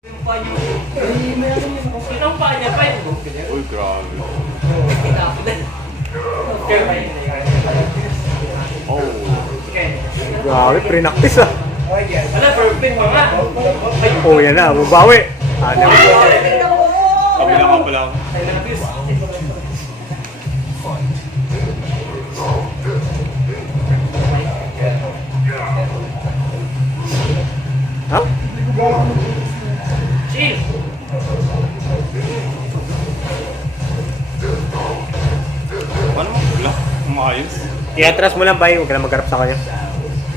Yung pa niyo. Sinong pa niya pa yun? Uy, grabe. Oh. Grabe, pre-practice ah. Wala, perfect pa nga. Oh, yan na, bubawi. Ano? Kabila ka pala. Ha? Chill. Paano mo pula? Umayos. I-atras mo lang, bay. Huwag ka lang magharap sa kanya.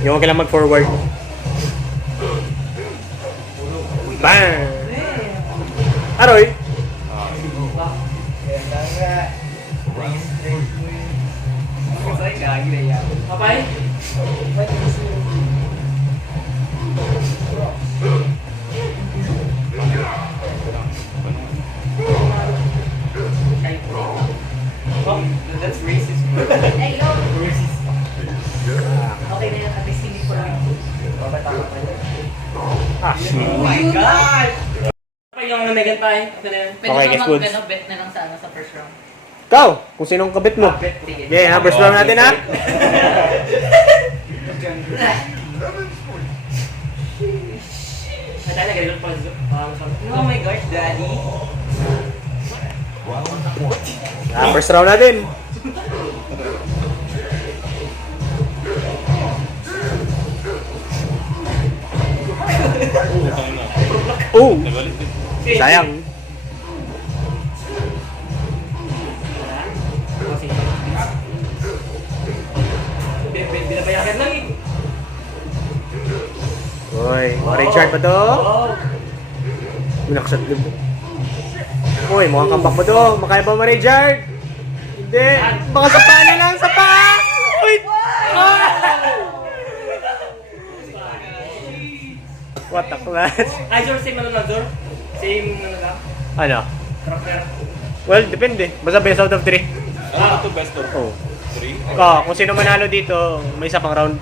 Yung huwag ka lang mag-forward. Bang! Aroy! Papay? Oh, that's racist. Hello. Racist. Okay na yan, at least hindi ko lang. Ah, shit. Oh my God! Okay yung Megan Pie. Ito na yan. Pwede Okay, ba guess goods. bet na lang sa ano sa first round? Ikaw, kung sinong kabit mo. Sige. Yeah, ha? First round natin, ha? Ay, tayo nagalit pa. Oh my gosh, daddy. First round natin. Oh! Nagalit din. Sayang. Binabayaran lang eh. Uy, mga Richard ba to? Oh. Minaksat din. Uy, mukhang comeback ba to? Makaya ba mga Richard? Hindi. Baka sa paa na lang, sa paa! Uy! Ah! What the class? Ay, Zor, same ano lang, Zor? Same ano lang? Ano? Character. Well, depende. Basta best out of 3. Ano to best of Oh. 3? Kung sino manalo dito, may isa pang round.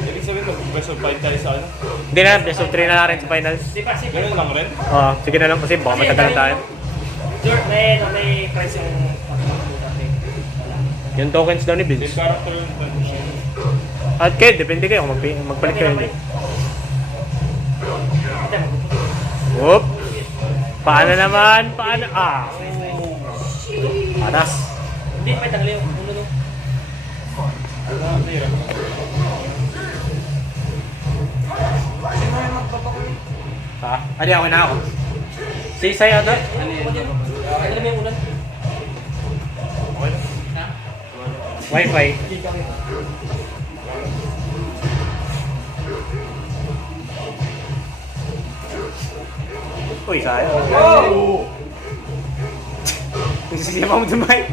Ibig sabihin mag-best of 5 tayo sa ano? Hindi na, best of 3 na lang rin sa finals. Di pa, same. Ganun lang rin? Sige na lang kasi baka matagalan tayo. Zor, may price yung wala. Yung tokens daw ni Same Vince. character yun. At kayo, depende kayo kung magpalit kayo. Hindi. Whoop! Paano naman? Paano? Ah! Patas! Hindi, may tangli yung ulo no. Ha? Ano ako na ako? Say sa'yo ito? Ano na may ulan? Wi-Fi. Uy, sayang. Oh! Nagsisiyama mo dun, Mike.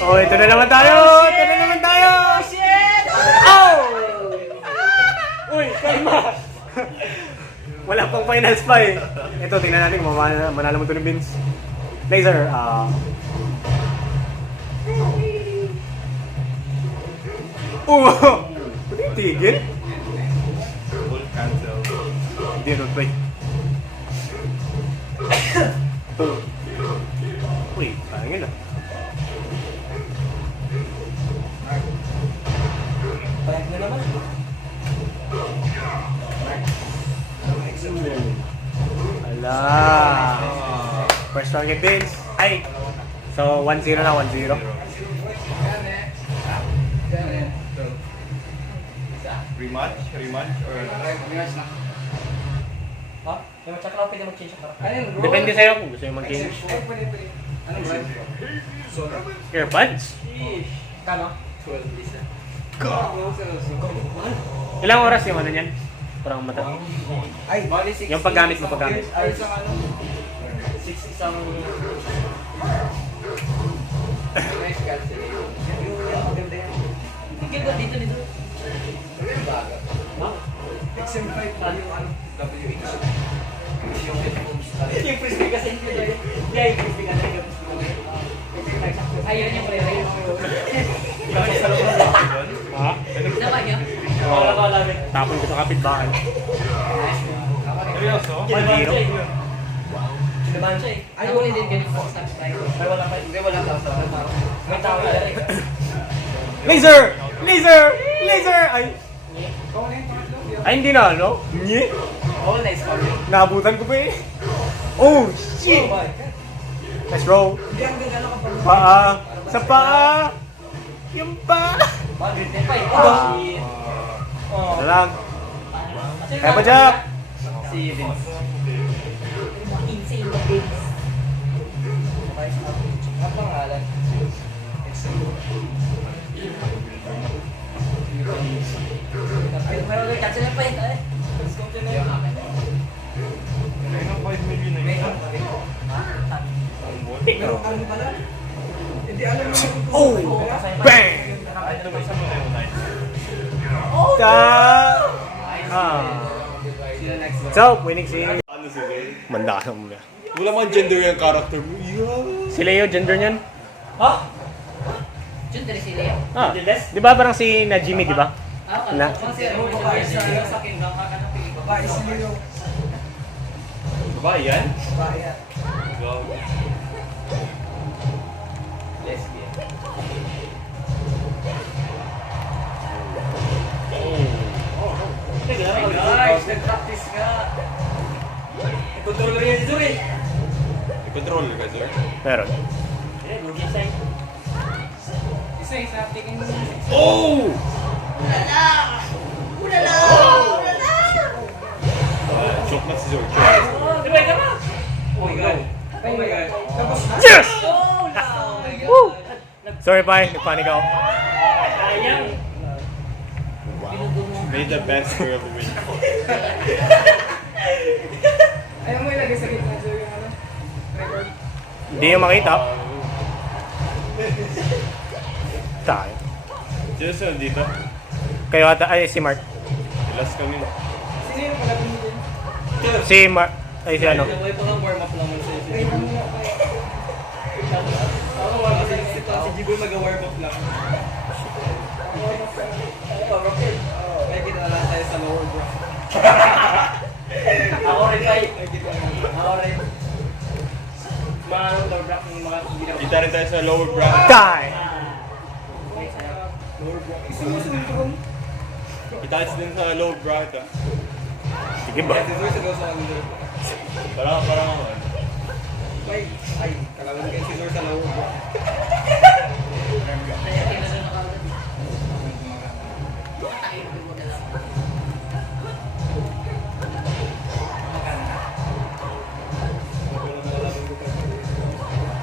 Oh, ito na naman tayo! Ito na naman tayo! Shit! Oh! Uy, kalma! Wala pang finals pa eh. Ito, tingnan natin kung manalo mo ito ni Vince. Laser, Pwede yung tigil? Full cancel. Hindi, not play. Uy, parang yun ah. Bayag na naman. Ala. First round kay Vince. Ay! So, 1-0 na, 1-0. Rematch? Rematch? Or... Ha? Yung matsaka lang, pwede mag-change ang karakter. Depende sa'yo kung gusto nyo mag-change. Anong brand? Earbuds? Kano? Ilang oras yung ano niyan? Parang mata. Ay, bali 6. Yung paggamit mo, paggamit. Ay, isang ano? 6 isang... Nice calculator. Yung maganda yan. Hindi ka dito nito. Ha? XM5 tayo yung ano? WH. Yung headphones. Yung frisbee kasi hindi ba yun? Yeah, yung frisbee kasi yung Ayun yung pre-race. Kami sa loob ng Ha? Dapat yun? Tapon ko sa kapitbahay. Seryoso? Kinabahan siya eh. Yun. Kinabahan siya eh. Ay, wala din ganun po sa tayo. Ay, wala pa. Hindi, wala tao sa tao. May tao na rin. Laser! Laser! Laser! Ay! Ay, hindi na, ano? Nye? Oh, nice call. Naabutan ko pa eh. Oh, shit! Oh my God. Let's roll. Hindi, ang gagano ka pa. Paa. Sa paa. Yung paa. Green 10 pa eh. Oh. Shit. Oh. Ano lang. Kaya pa, Jack. Si Vince. Insane na games. Ang pangalan? Ay, may ulit. Cancel na pa yun. Ay. Kaya nga 5 million na yun. Ano pala? Hindi alam mo. Oh! Bang! Ay, ito ba isa mo na yun? Nice. Ta! Ah. Sila next one. So, winning si... Ano si Zay? Manda ka muna. Wala man gender yung character mo. Yeah. Si Leo, gender niyan? Ha? Jun, dari si Leo. Ah. Di ba parang si Najimi, di ba? Ah, Na? Kasi ano, babae sa siya. sa kingdom ka ng pili ko. Babae si Leo. Babae yan? Babae yan. Wow. Lesbian. Guys, nag-practice ka. Control ko rin yan si Zuri. I-control ka, sir. Meron. Lugi sa'yo. Isa, tingin mo. Oh! Choke na si Zor. Choke. Di ba ka ba? Oh my God. Oh my God. Tapos na? Yes! Oh, no. Woo! Sorry, Pai. Nagpanik ako. Sayang. Made the best score of the week. Ayaw mo ilagay sa gitna so yung ano, record. Hindi yung makita. Tayo. Sino sila dito? Kayo ata, ay si Mark. Last kami. Sino yung kalapin mo din? Si Mark, ay si ano. May pang warm up lang sa Try na muna kayo. Ako wala si Jiboy mag-warm up lang. May kita na lang tayo sa lower bracket. Ako rin tayo. Ako rin. Mga lower bracket yung mga hindi na. Kita rin tayo sa lower bracket. Die! Lower bracket. Gusto mo sa dintron? Kita din sa lower bracket. Sige ba? Si Zuri sa under. Parang ano. Ay, kalaban kayo si Zuri sa lower bracket.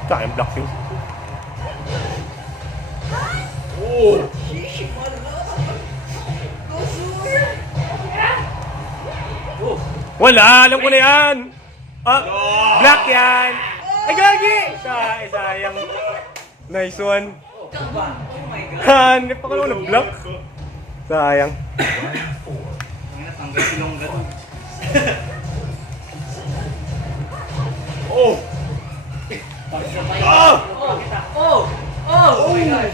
Tayo, block you. Oh! Oh! Wala! Alam ko na yan! Ah! Black yan! Ay, gagi! Sayang. Nice one. Oh my God. Han, hindi pa ka naman block. Sayang. Ang natanggal si Longga to. Oh! Ah! Oh! Oh! Oh my God!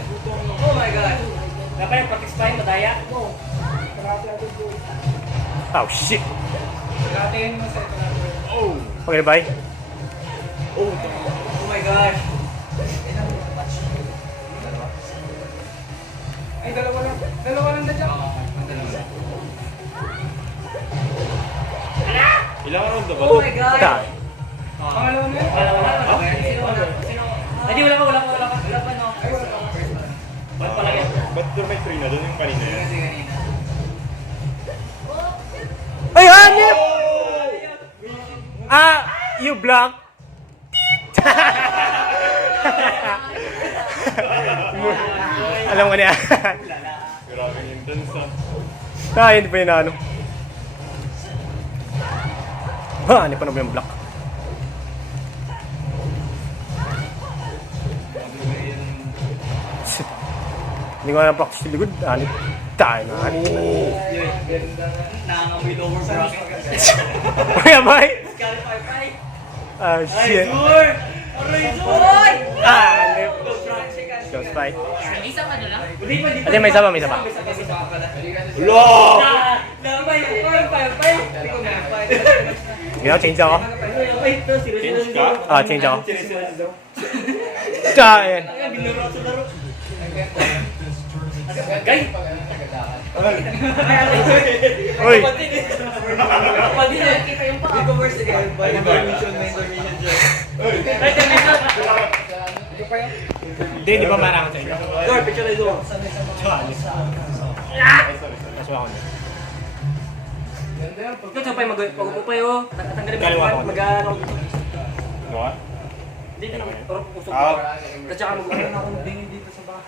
Oh my God! Dapat yung practice pa yung madaya. Parati agad po. Oh, shit! Paratiin mo sa ito natin. Oh! Okay, bye. Oh! Oh my gosh! Ay, dalawa lang. Dalawa lang na dyan. Ilang round na ba? Oh my God! Tayo. Pangalawa na yun. Sino? Ay, di, wala pa. Wala pa, no? Ay, wala pa. Ba't pala yan? Ba't doon may 3 na? Doon yung kanina yan. Kasi kanina. Ay, hanip! Ah! You block! Alam ko na yan. Grabe yung dance ah. Tayo, hindi pa yun na ano. Ha, hindi pa na ba yung block? Hindi ko na practice yung likod. Hanip. Tayo na hanip. Nangangamoy lower bracket. Kaya bay? Disqualify pa eh. Ah, Ay, shit. Zur! Aray, Zur! Ah, hanip. Close bracket. Ghost fight. Isang ano lang? Hindi pa, Hindi, may isa pa, may isa pa. May isa pa pala. Wala! Ah! Hindi ko na. Ngayon, change ako. Change ka? Ah, change ako. Tsa, ayan. Guys! Uy! Pwede na kita yung paa. Recoverse again. Intermission dyan. Ito pa yun. Hindi ba marangan sa inyo? Door, picture na door. Mas ako na. Ito pa yung mag-upay oh. Tanggalin mo Kaliwa ko. mag-ano. Ano? Hindi, usok. Ah. At saka mag-upay na akong dingin dito sa bahay.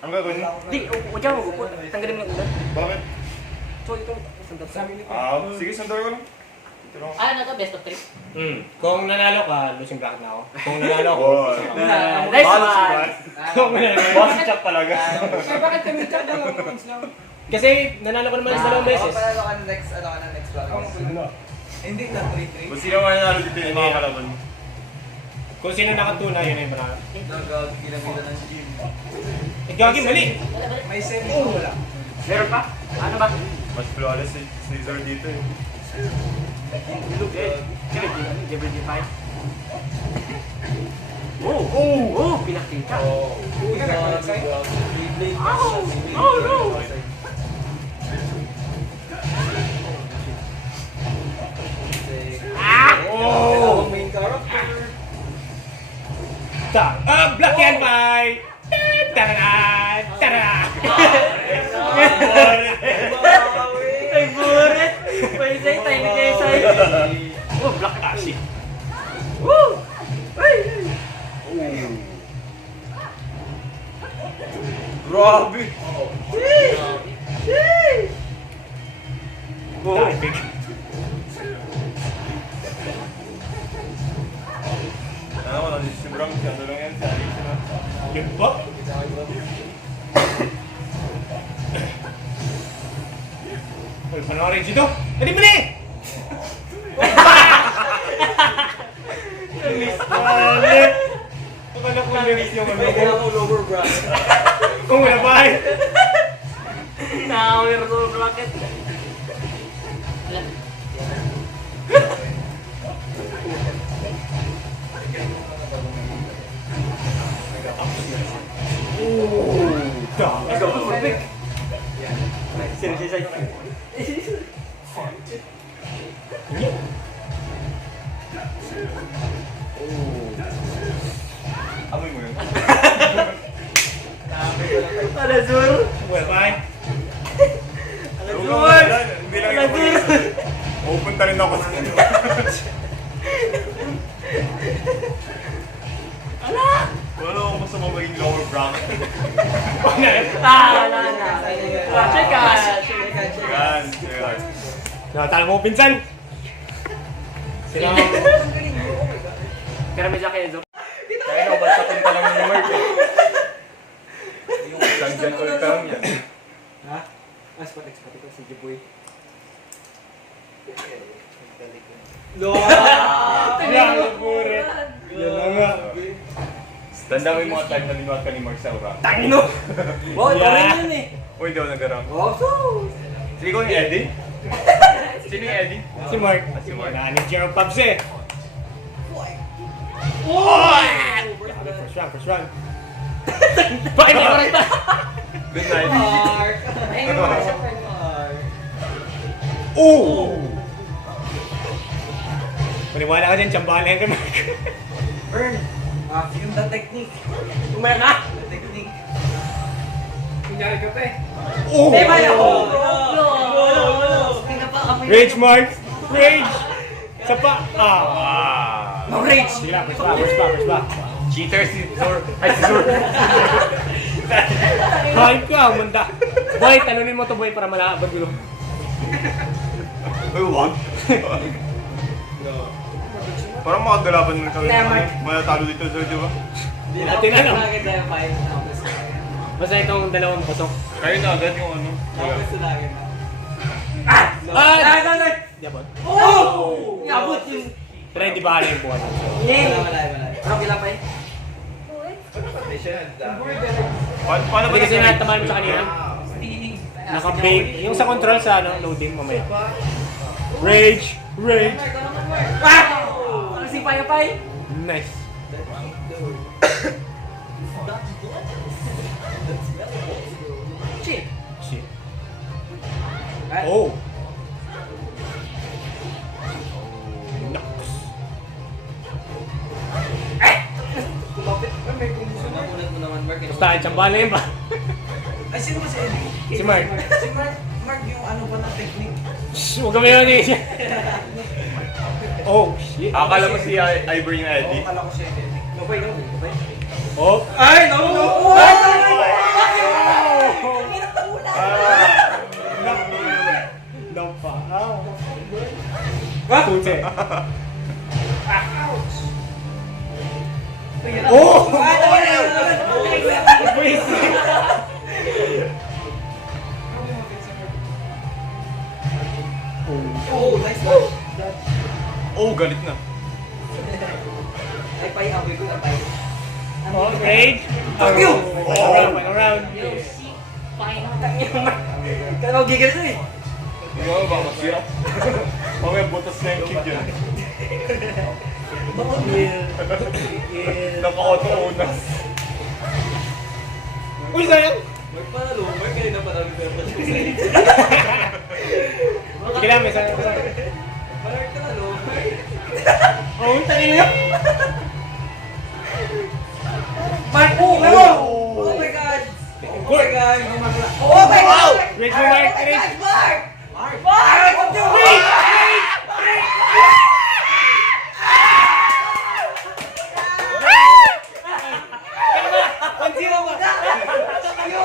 Ang gagawin mo? Hindi, upo dyan, mag-upo. Tanggalin mo yung ulan. Bakit? So, ito, sandal. Sige, sandal ko lang. Ito lang. Ano to? Best of 3? Kung nanalo ka, losing bracket na ako. Kung nanalo ako, Oh. Nice Boss, one! Kung nanalo ka. boss chap talaga. Ay, bakit kami chat na lang rounds lang? Kasi nanalo ko naman sa dalawang beses. Panalo ka next vlog. Hindi na 3-3. Kung sino man nanalo dito yung mga kalaban mo. Kung sino nakatuna, yun ay manalo. Ginamila ng gym. Eh, gagi, mali! May semi ko wala. Meron pa? Ano ba? Mas flawless si Caesar dito eh. Look eh. Never define. Oh! Oh! Oh! Pinakita. Uy, nag-outside. Oh no! Oh! Main character. Black and white! Tararan! Tararan! Ay, buret! Pwede sa'yo, tayo na kayo sa'yo. Oh, black acid. Woo! Ay! Grabe! Typing. Ano ko, nasisimbrang ano lang yan, si Alicia na. Yun po? Uy, panoorin dito! Dali mo na eh! Ulit! Akala ko lyrics yung ano ko. lower bra. Kung wala ba eh. Nakawir ko ng rocket. Dami. Ikaw, perfect. Sino siya sa'yo? Amoy mo yun. Alazur! Wala ba eh. Alazur! Hindi lang yung Alazur! Pupunta rin ako sa Wala akong masama maging lower bracket. Ah, wala na. Check out! Yan, yan. Nakatala mo pinsan! Sino? Pero may jacket, Enzo. Kaya na, basta punta lang ni Mark. Yung sandyan all time yan. Ha? Spot ko si Jiboy. Yan, buret. Yan na nga. Tanda mo yung mga time na linuwat ka ni Mark sa urang. Tangino! Wow, ito rin yun eh. O, hindi ako nag-arang. Wow, so... Sino yung Eddie? Sino yung Eddie? Si Mark. Si Mark. Nananigyan ang pubs eh. First round. Bakit mo rin ba? Good night. Mark. Ay, yung Mark siya friend Mark. Oh! Maniwala ka dyan, tsambahan ka Mark. Burn. Yung the technique. Umaya na! The technique. Kunyari ka pa eh. Oh! Diba yan? Rage Mark! Rage! Sa pa! Ah! No rage! Sige na, first ba? Cheater si Zor. Ay, si Zor. Hype ka, manda. Boy, talunin mo to boy para malakabag gulo. Ay, wag. Parang makagalaban mo kami. Manatalo dito, Zor, di ba? Hindi Natin alam. Bakit tayo five na gusto na yan? Basta itong dalawang pasok. Kayo na agad yung ano. Gusto na yan. Di abot. Oh! Abot yung... Pero hindi ba yung buwan? Wala. Ano kailan pa eh? Paano ba Hindi kasi nag-rage? natamaan mo sa kanina. Naka-bake. Yung sa control sa ano, loading mamaya. Rage! Rage! Ang si Payapay. Nice. Chip. Shit. Oh! Naks. Namulat mo naman, Mark. Basta, tsambala yun ba? Ay, sino ba si Eddie? Si Mark. Si Mark, Mark yung ano ba na technique? Shh! Huwag kami yun eh. Oh, shit. Akala mo si Ivory yung Oo, Eddie? kala ko si Eddie. Nobay, nobay. Oh! Ay, no, no! Dampa. Putse. Oh! Wasted. Oh, nice one. Oh, galit na. Ay, pay, amoy ko na pay. Oh, rage. Fuck you! Around, around. Kaya ako gigil na eh. Hindi ko ba masira? Mamaya butas na yung kick yun. Naka-auto-unas. Uy, sayang! Mark panalo, Mark kanina panalo pero pa siya sa'yo. Sige lang, may sayang. Mark panalo, Mark. Oh, tangin na. Mark, oh my god! Oh my god! Oh my god! Oh my god! Rage mo, Mark. Rage. Mark! Mark! Mark! What the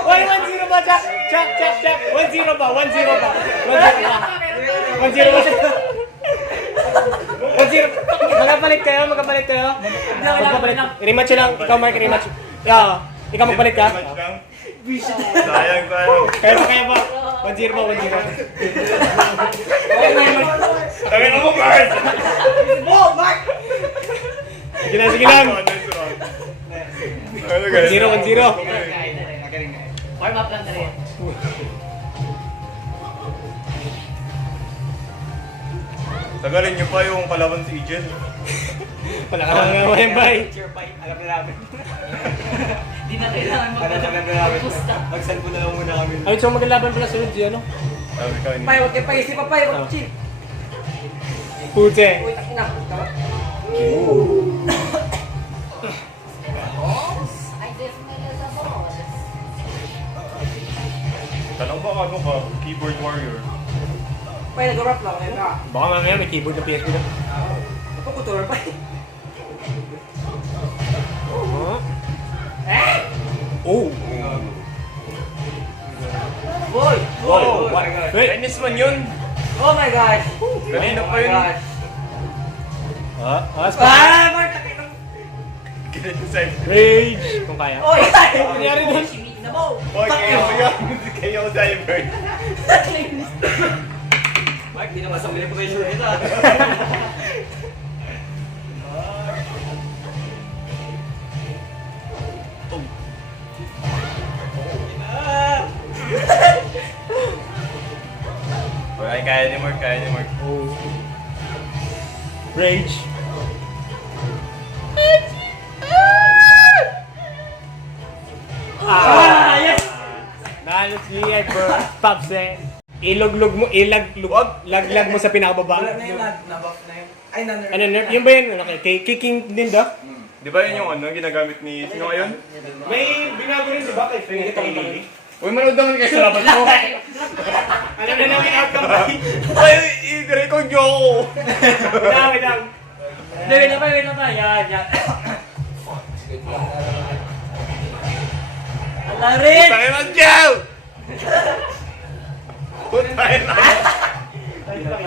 Why 1-0 ba, Jack? Jack, Jack, Jack. 1-0 ba? 1-0 ba? 1-0 ba? 1-0 ba? 1-0. Magkapalit kayo? Magkapalit kayo? Magkapalit. I-rematch lang. Ikaw, Mark, i-rematch. Yeah. Ikaw magpalit ka? Match lang. Sayang, sayang. Kaya ba? 1-0 ba? 1-0. Tangin mo, Mark! Oh, Mark! Sige lang, sige lang. Ano, guys? 1-0, 1-0. Warm up lang na rin. Tagalin niyo pa yung kalaban si Ijel. Wala ka lang naman yung bay. Cheer pay, alam na namin. Di na kailangan Alam na namin. Pusta. Magsan ko na lang muna kami. Ay, so maglaban pala sunod si ano? Sabi ka, Pay, huwag kayo pag-isip pa, pay, huwag chill. Putse. Uy, takin na. Tama. tanong ba ano ka? Keyboard warrior. Pay, nag-rap lang. Ayun na. Baka mamaya may keyboard na PSP na. Napakutor, pay. Oh! Boy! Oh, what? Wait. Tennis man yun! Oh my gosh! Kanina Oh pa my yun. gosh. Ah, Mark, takin na. Ganun yung side. Rage! Kung kaya. Oy! Ano nangyari doon? Simit na mo. Oy, kayo yan! Kayo sa Ivory. Mark, di naman sa pressure nito. Ay, kaya ni Mark, kaya ni Mark. Oh. Rage. Ah! Yes! Nalo si Edward Papsen. Iluglog mo, laglag mo sa pinakababa. Wala na yung nabuff na yun. Ay, na-nerf. Ano, nerf? Yun ba yun? Ano, kicking din daw? Di ba yun yung ano, ginagamit ni... Sino ngayon? May binago rin, di ba? Kay Fingit ang Lili. Uy, manood naman kayo sa laban mo. Alam na namin outcome ba? Ay, i-record nyo ako. Wait lang. Hindi, wait na pa. Yan, yan. Alarin! Tayo ng jail! Tayo na. Tayo na.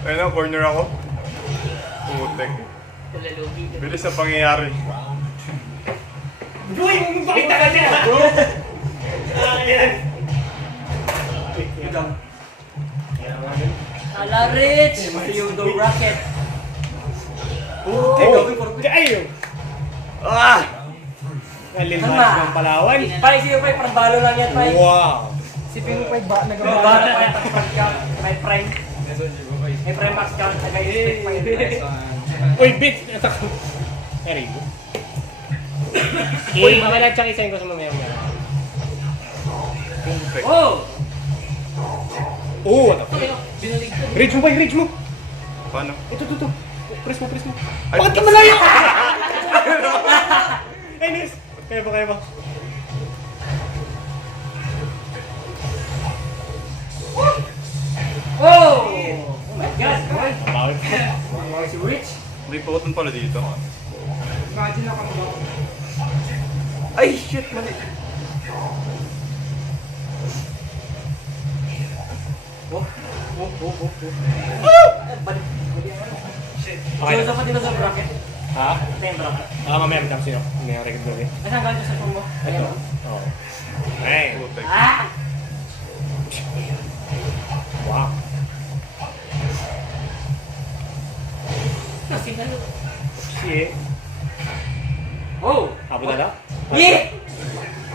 Tayo na, corner ako. Putek. Bilis na pangyayari. Uy! Pakita ka siya! Alarin! Theodore Rocket. Oh! Lil Tama. Mas ng Palawan. Pai, sino pa parang balo lang yan, Pai. Wow! Sipin mo pa yung ba, May nagbabago. balo pa yung front count. May prime. May prime max count. Nag-i-split pa yun. Uy, bitch! Ito ko. Very good. Uy, mamaya tsaka isayin ko sa mamaya. Oh! Oh, what the fuck? Binalig ko. Reach mo ba? Reach mo! Paano? Ito. Press mo. Ay. Bakit ka malayo? Ay, Nis! Kaya ba? Oh! Oh my God, boy. Mabawit. Wow, si Rich. May pukutan pala dito. Imagine ako ba? Ay, shit, mali. Balik. Okay So, na. dapat dito sa bracket. Ha? Ito yung bracket. Mamaya may sino. May record doon eh. Ay, saan galing sa phone mo? Ito. Oo. Ay. Putek. Ah! Wow. Kasi na. Shit. Oh! Habol na daw? Yeah!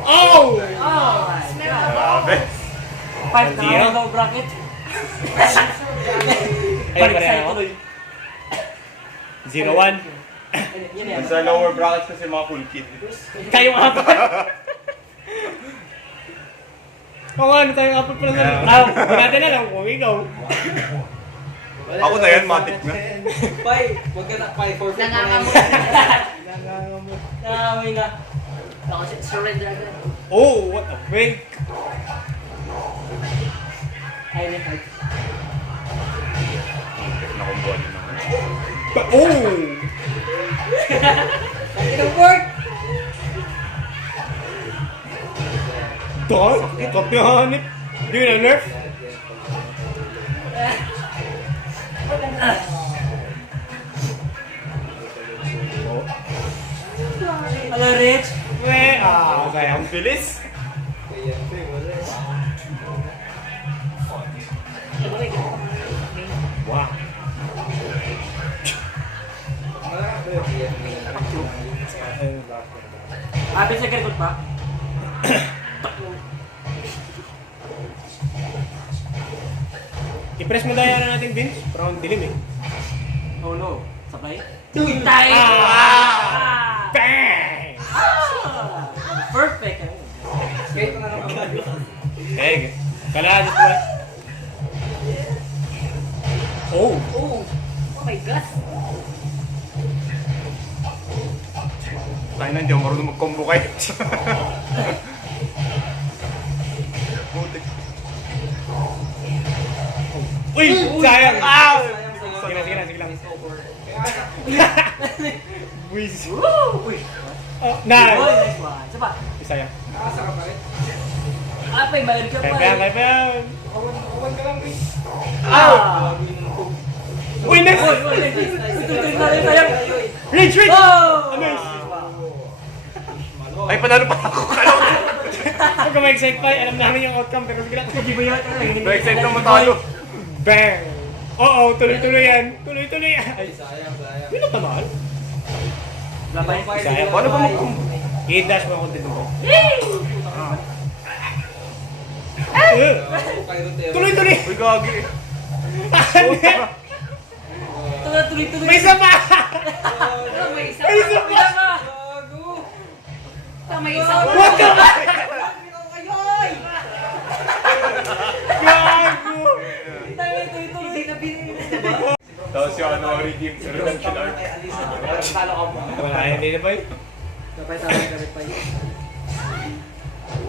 Oh! Oh my God. Grabe. 5 na 1-0. lang daw bracket. Balik pareho. sa'yo tuloy. 0-1. Yun yan. Sa lower brackets kasi mga cool kid. Kayong apat. Oo nga, ano tayong apat pala sa... Yeah. Hindi natin alam kung ikaw. Ako na yan, matik na. Pai, wag ka na, Pai, forfeit mo na yan. Nangangamoy na. Ako, surrender agad. Oh, what a fake. Ayun yung Nakumbuhan din naman. Oh! It'll work! Dog? Kapihanip. Hindi na nerf. Hello, Rich! Sayang. Ang bilis. Wow. Habis sa kirkot pa? I-press mo dahil natin, Vince. Parang dilim eh. Oh no. Supply? Tuintay! Bang! Perfect! Kahit na lang ako. Okay. Kala, just one. Oh! Oh! Oh my God! Tayo na, hindi ako marunong mag-combo kayo. Putik. Uy! Sayang! Ah! Sige lang. Buwis. Woo! Uy! Oh, Uy, nice! nice one! Isa pa! Sayang. Nakasa ka pa rin. Ah, pa, malag ka pa! Kaya pa yan. Kawan ka lang, Chris. Ah! Uy, nice! Uy, nice! Tuloy na rin tayo! Reach! Oh! Nice! Ay, panalo pa ako. Huwag ka ma-excite pa. Alam namin yung outcome pero sige lang. Hindi ba yun? Na-excite na matalo. Bang! Oo, tuloy-tuloy yan. Tuloy-tuloy yan. Ay, Sayang. hindi na tamaan. Labay. Sayang. Paano ba mag-combo? I-dash mo ako din mo. Tuloy-tuloy! Uy, gagi. Tuloy. May isa pa! May isa May isa pa! May isa pa! Huwag ka ba? Gago! Tapos yung ano, redemption arc. Wala, hindi na ba yun? Kapay sa akin kami pa yun.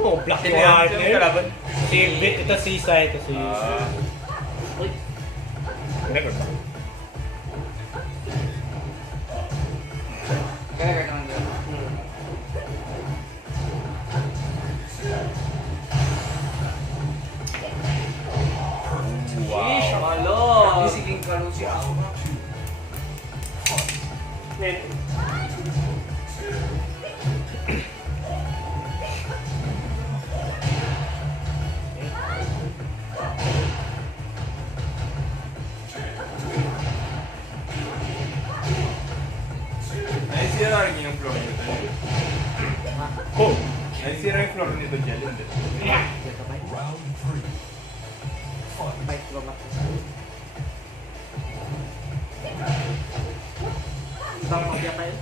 Oh, black Sino yung yan? partner. Sino yung kalaban? Si Vic, ito si Isa, ito si... Uy! Record ba? Ish, Wow. malo! Isiging ka rin si Ako. Ay, siya na rin yung flow nito. Oh! Naisira yung floor nito, Jel. Hindi. Fight ko ba? Ibang mafia tayo.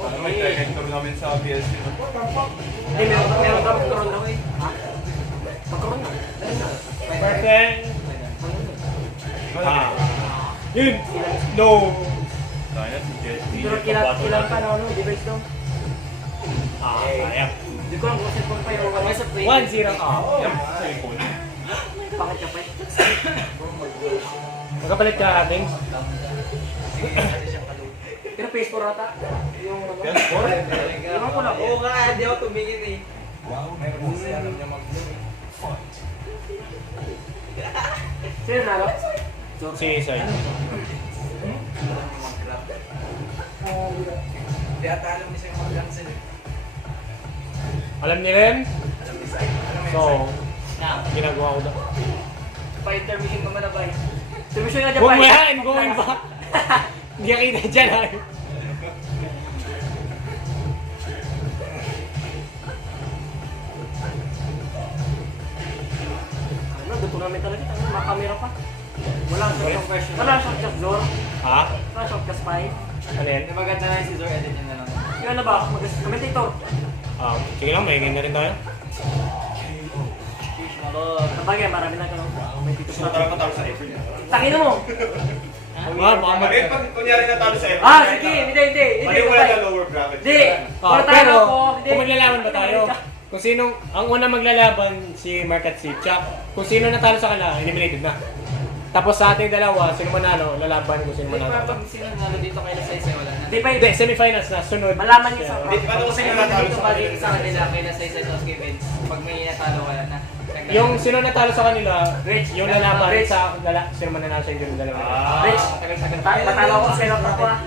Ano may trajector namin sa PSC? Hindi, meron kami turon lang eh. Ha? Magkaroon na. Perfect! Ah. Yun! No! Kaya si Jel. Pero kilang pa na ano, device daw. Ah, sayang. Hindi ko lang kung cellphone pa yung wala sa play. 1-0 ka. Sa ipon. Pangit ka pa eh. Magkapalit ka, Tings. Pero PS4 ata. Yung ano. PS4? Ewan ko lang. Oo nga, hindi ako tumingin eh. Meron kasi alam niya mag-vlog eh. Sino nalo? Si Isay. Mag-grab. Hindi ata alam niya siya mag-cancel eh. Alam niya rin? Alam niya sa'yo. Alam niya So, sa'yo. ginagawa ko daw. Pa-intermission naman na ba eh? Intermission nga dyan Huwag pa mo eh. yan! Going back! Hindi ka kita dyan ha! Ano, doon tournament talaga. Mga camera pa. Wala siyang just Zor. Ha? Wala siyang just 5. Ano yan? Yung maganda na yung si Zor, edit niya na lang. Yung ano ba? Commentator. Ah, sige lang, may na rin tayo. Sabagay, marami na ka lang. Commentator. Natalo ka sa April. Tangin mo! Ah, baka mag... Eh, pag kunyari natalo sa April. Ah, sige! Hindi. Mali wala na lower bracket. Hindi! Ah, Para tayo pero, ako. Hindi. kung maglalaban ba tayo? Kung sinong, ang una maglalaban si Mark at si Chuck, kung sino natalo sa kanila, eliminated na. Tapos sa ating dalawa, sino manalo, lalaban kung sino Hindi pa manalo. pag sino nalo dito kay Lasaysay, wala na. Hindi pa Hindi, semifinals na, sunod. Malaman niyo sa... Hindi, paano kung sino natalo Dito sa pa kanila? dito sa kanila kay Lasaysay tapos kay Vince. Pag may natalo kaya na. Yung sino natalo sa kanila, Rich. yung lalaban Rich. sa sino man nanalo sa yung dalawa. Ah. Rich. Tagal-tagal. Matalo ko sa ilong ako ah.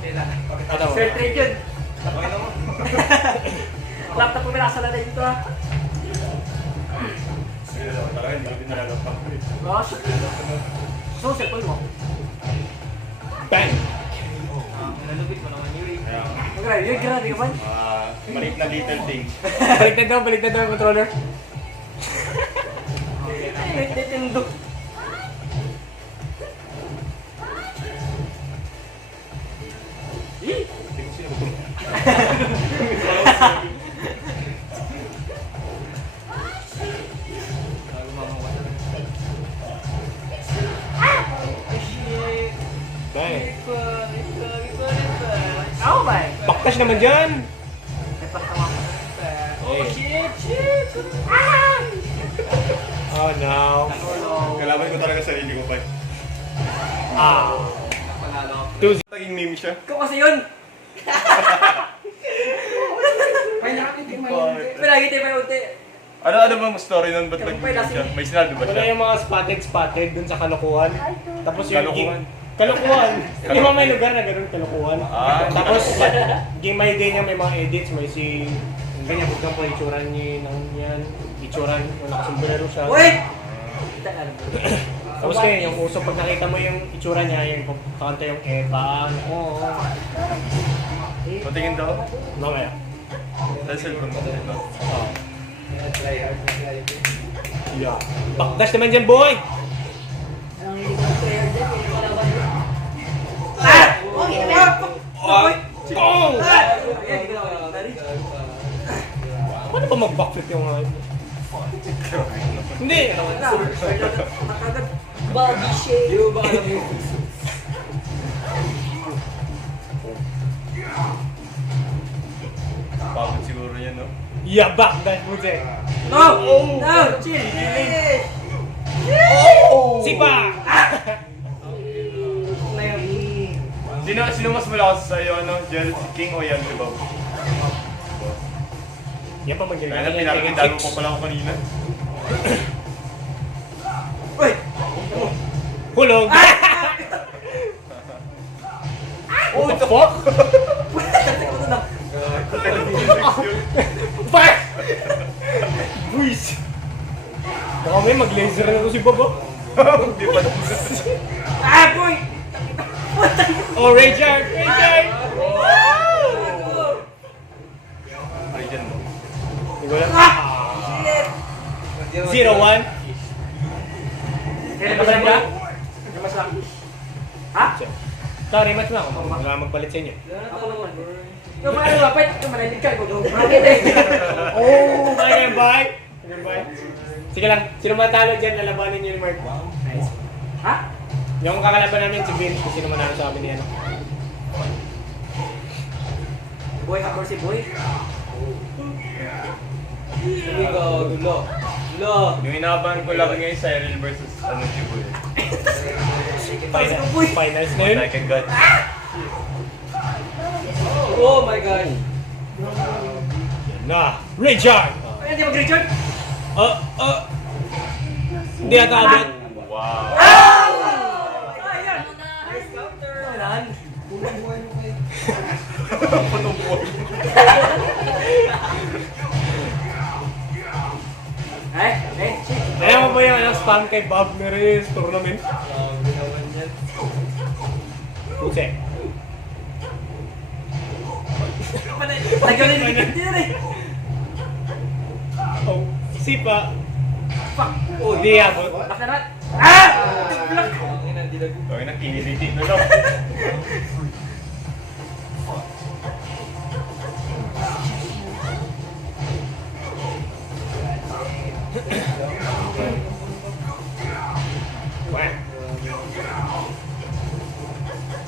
Tila. Ano? Fair trade yun. Okay naman. Laptop ko pinakasala na dito ah. Talaga, hindi ko din nalalapang. Gosh. So, cellphone mo. Bang! Nalupit mo naman yun. Kaya, Grabe, yun grabe ka man. maliit na little thing. Baliktad daw yung controller. Nintendo. Hindi ko sino. Bago mamawa. Bang! Oh my. Baktas naman dyan! May pagtawa ko. Oh shit! Oh no. Kalaban ko talaga sarili ko pa eh. Ah. Panalo ako. 2-0. Naging meme siya. Ikaw kasi yun. May nakatitig man yun. Palagi tayo may unti. Ano ba ang story nun? Ba't nag-meme siya? May sinabi ba Wala siya? yung mga spotted dun sa Kalokohan. Tapos yung Kalokohan? Kalokohan. Di ba may lugar na gano'n Kalokohan? Ah, Tapos, game my day niya may mga edits, may si... Ang ganyan, huwag kang po itsura niya ng yan. Itsura niya, nakasumbrero siya. Wait! Kita ka Tapos kayo, yung uso, pag nakita mo yung itsura niya, yung kakanta yung Evan. Oo. Patingin daw. Mamaya. Sa cellphone mo. Diba? Oo. Yeah. Bakdash naman dyan, boy! Go! Paano ba mag-backflip yung mga ito? Hindi! Body shape. Yung ba alam mo? Pagod siguro yan, no? Yeah, backdash mo dyan. No! No! Chill! Sipa! Sino mas malakas sa'yo, ano? Jel, si King o yan, diba? Yan pa mag-gagawin. Kaya na pinakikita mo pa pala ako kanina. Uy! Hulog! Oh, what the fuck? Fuck! Buis! Baka may mag-laser na to si Bobo. Hindi pa. Ah, boy! Oh, Rayjard! Rayjard! Ay, dyan mo. Hindi ko lang. 0-1. Kaya ba lang? Mas lang. Ha? Sorry, match lang ako. Wala magpalit sa inyo. Ako naman. Yung mga lumapit, yung manalilig ka, kung bakit eh. Oh, kaya bye. Bye. Sige lang, sino matalo dyan, lalabanin niyo ni Mark. Nice. Ha? Yung kakalaban namin si Bill, kung sino manalo sa amin ni ano. Boy, ako si Boy. Sige ka, gulo. Gulo. Yung inabangan ko lang ngayon, Cyril versus ano, Chibuy. Finals na yun. Like a god. Oh my God. Yan na, Rayjard! Ay, hindi mag-Richard? Hindi ata abot. Wow. Ayan! Nice counter! Ayan! Punong buhay. Alam mo ba yung spam kay Bob Neres tournament? Grabe naman yan. Putse. Tagalan yung hindi na eh! Oh, sipa. Fuck! Oh, di abot. Back na naman! Ah! Block! Ang ina, di lang. Tawin na, kiniliti na lang.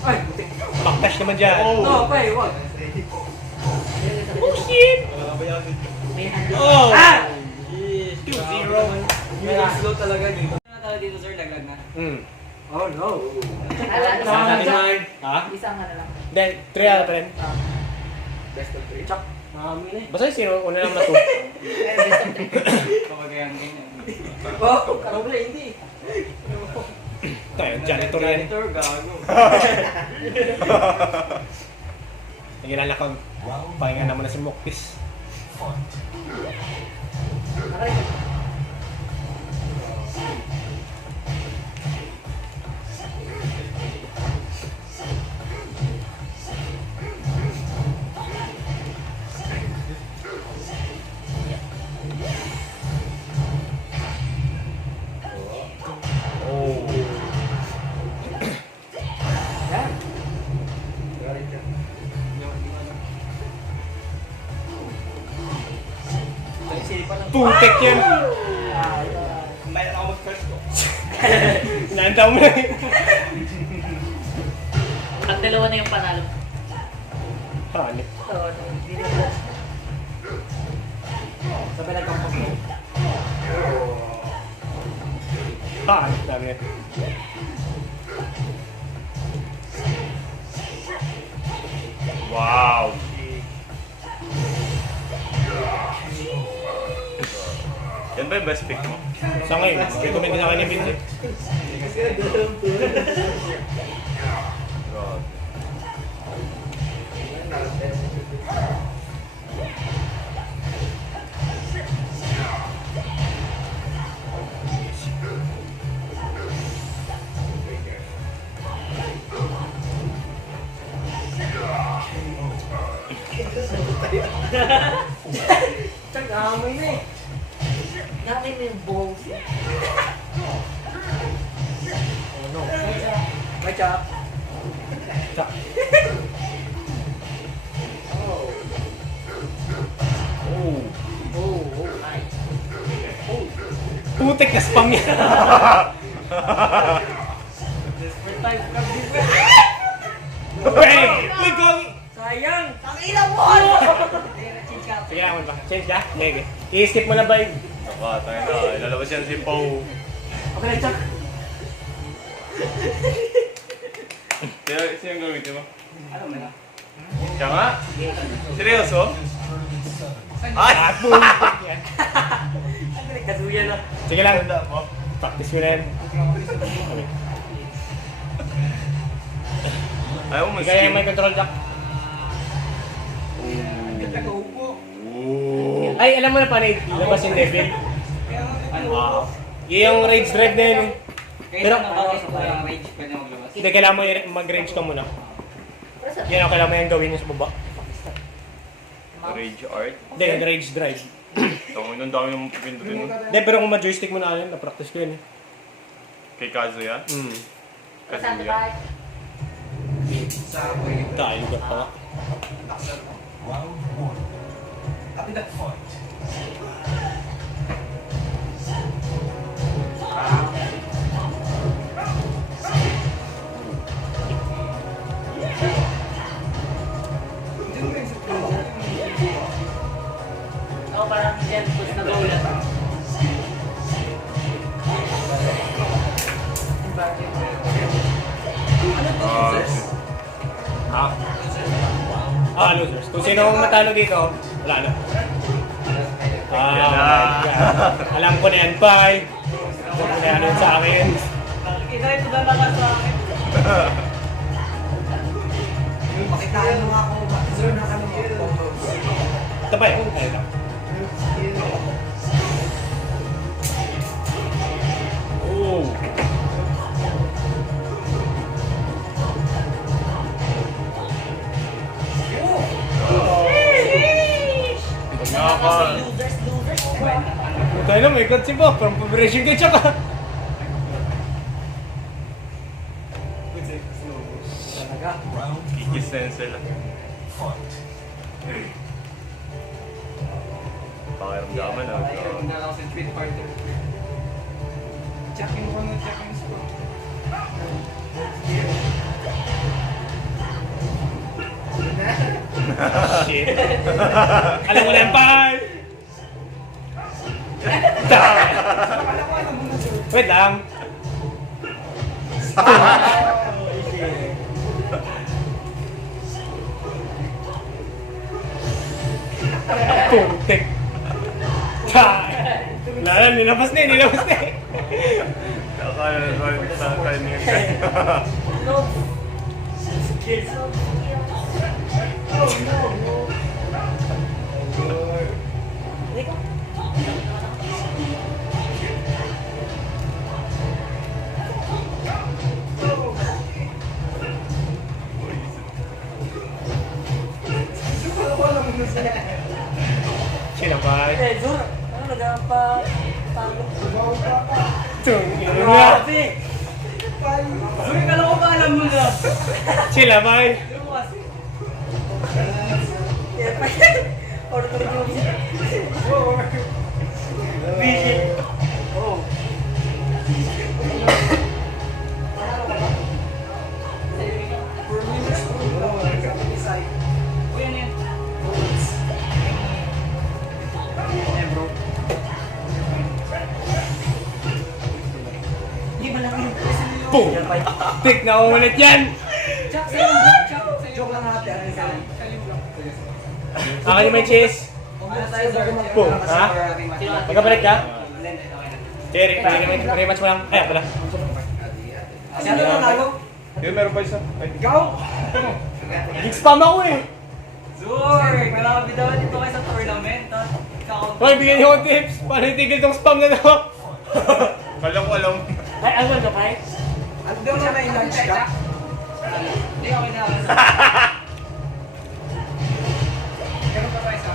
Ay, butik! Backdash naman dyan. No, pa eh, wag! Oh, shit! Oh! Ah! 2-0. Yung slow talaga dito. Dito sir, laglag na. Oh no. Saan natin man? Ha? Isang ano lang. Then, 3 out of 10. Best of 3. Chak! Marami na eh. Basta yung sino, una lang matu. Kapag kayang ganyan. Oh, karong wala, hindi. Tayo, janitor yan. Janitor, gago. Nagilan ako. Pahinga naman na si Mokpis. Aray! Oh. Yan! Putek yan! Mayroon ako mag-first ko. Nandaw mo na yun. Ang dalawa na yung panalo. Hanip. Oo, video ko. Sabay nagkampos ko. Hanip namin yan. Wow. Yan ba yung best pick mo? Sa ngayon, recommend sa akin ni Vince. God. Chak, amoy na eh. Namin yung balls. May chak. Tsak. Oh. Putek na spam yan. First time, grab this way. Hey! Uy, gogi! Sayang! Tangina mo! Sige lang, ba? Change ka? Sige. I-skip mo na ba yun? Naka, tayo na. Ilalabas yan si Pau. Okay lang, chak. Sino yung gamitin mo? Ano mo na? Siya nga? Seryoso? Ay! Putek yan. Ano rin, kasuya na. Sige lang. Tanda mo? Practice mo na yan. Okay. Ayaw mo Kaya yung may control jack. Nag-upo. Oh. Ay, alam mo na paano ilabas yung devil? Yung rage drive na yun. Kaya Pero- na bakit rage pwede maglabas? Hindi, kailangan mo mag-range ka muna. Yan ang kailangan mo yung gawin sa baba. Rage art. Hindi, rage drive. Tawag nun, dami ng pindutin nun. Hindi, pero kung ma-joystick mo na yun, na-practice ko yun eh. Kay Kazuya. Hmm. Kazuya. Sa apoy. Tayo ka pa. Laksan mo. Copy that point. Ako parang dyan, tapos nagulat. Losers. Kung sino ang matalo dito, wala na. Alam ko na yan, Pai. Alam ko na yan yun sa akin. Ina ito na lang sa akin. Pakitaan mo nga ako. Sir, naka ng mga photos. Ito ba yun? Ayun lang. Oh. Nakaka... Tayo na, may god si Bob. Parang vibration kay Chaka. Kikis na yun sila. Pakiramdaman ah. Hindi lang sa tweet partner. Checking ko na checking score. Shit. Alam mo na yan, Pai. Wait lang. Putik. Wala na, nilabas na eh. Akala na sa timing kayo. Sila, Pai. Zur, ano nagapa talo? Tung, Grabe! Zur, kala ko ba alam mo na? Sila, Pai. Ano kasi? Or to do Vision. Oh. Uy, ano yan? Eh, bro. Hindi ba lang yun? Boom! Tik, nauulit yan! Chuck, sa'yo. Chuck, sa'yo. Joke lang natin. Ano sa Akin yung may cheese. Huwag na tayo, sir. Boom, ha? Magkabalik ka? Hindi, okay na. Jerry, rematch mo lang. Ay, pala. Sino na nalo? Yun, meron pa isa. Ay, Ikaw? Nag-spam ako eh. Zur, kailangan bitawan dito kayo sa tournament. Count. Hoy, bigyan niyo ako tips. Paano itigil tong spam na to? kala ko alam. Ay, ano ba, Pai? Ano daw na may lunch ka? Hindi, okay na. Meron pa ba isa?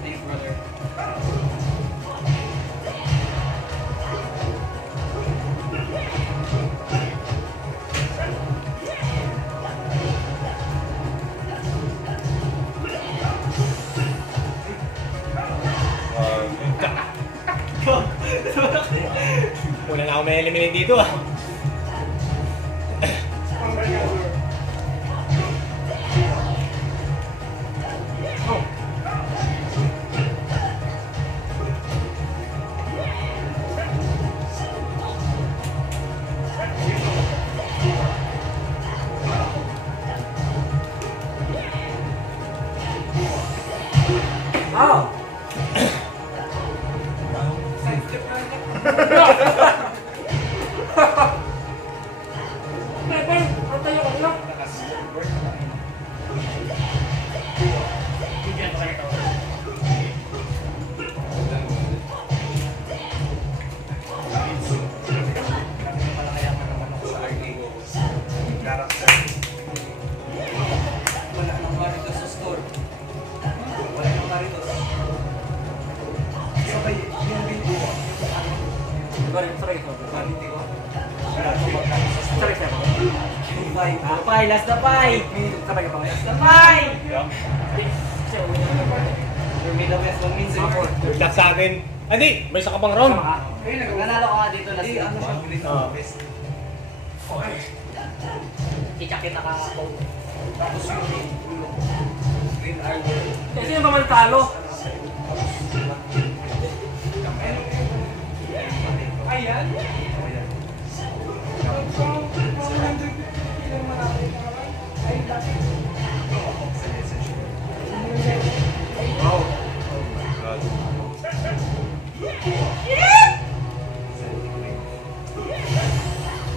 Thanks, brother. Una na ako may eliminate dito ah. Ah! quality ko. Sorry, sir. Bye. Pay, last na pay. Sabay ka pa ngayon. Last na pay. Your middle best one means Good luck sa akin. Hindi, may isa ka pang round. nanalo ka nga dito last Hindi, ano siya, green Ah. best. Ichak kita ka. Tapos yung green iron. Kasi yung naman talo. Ayan.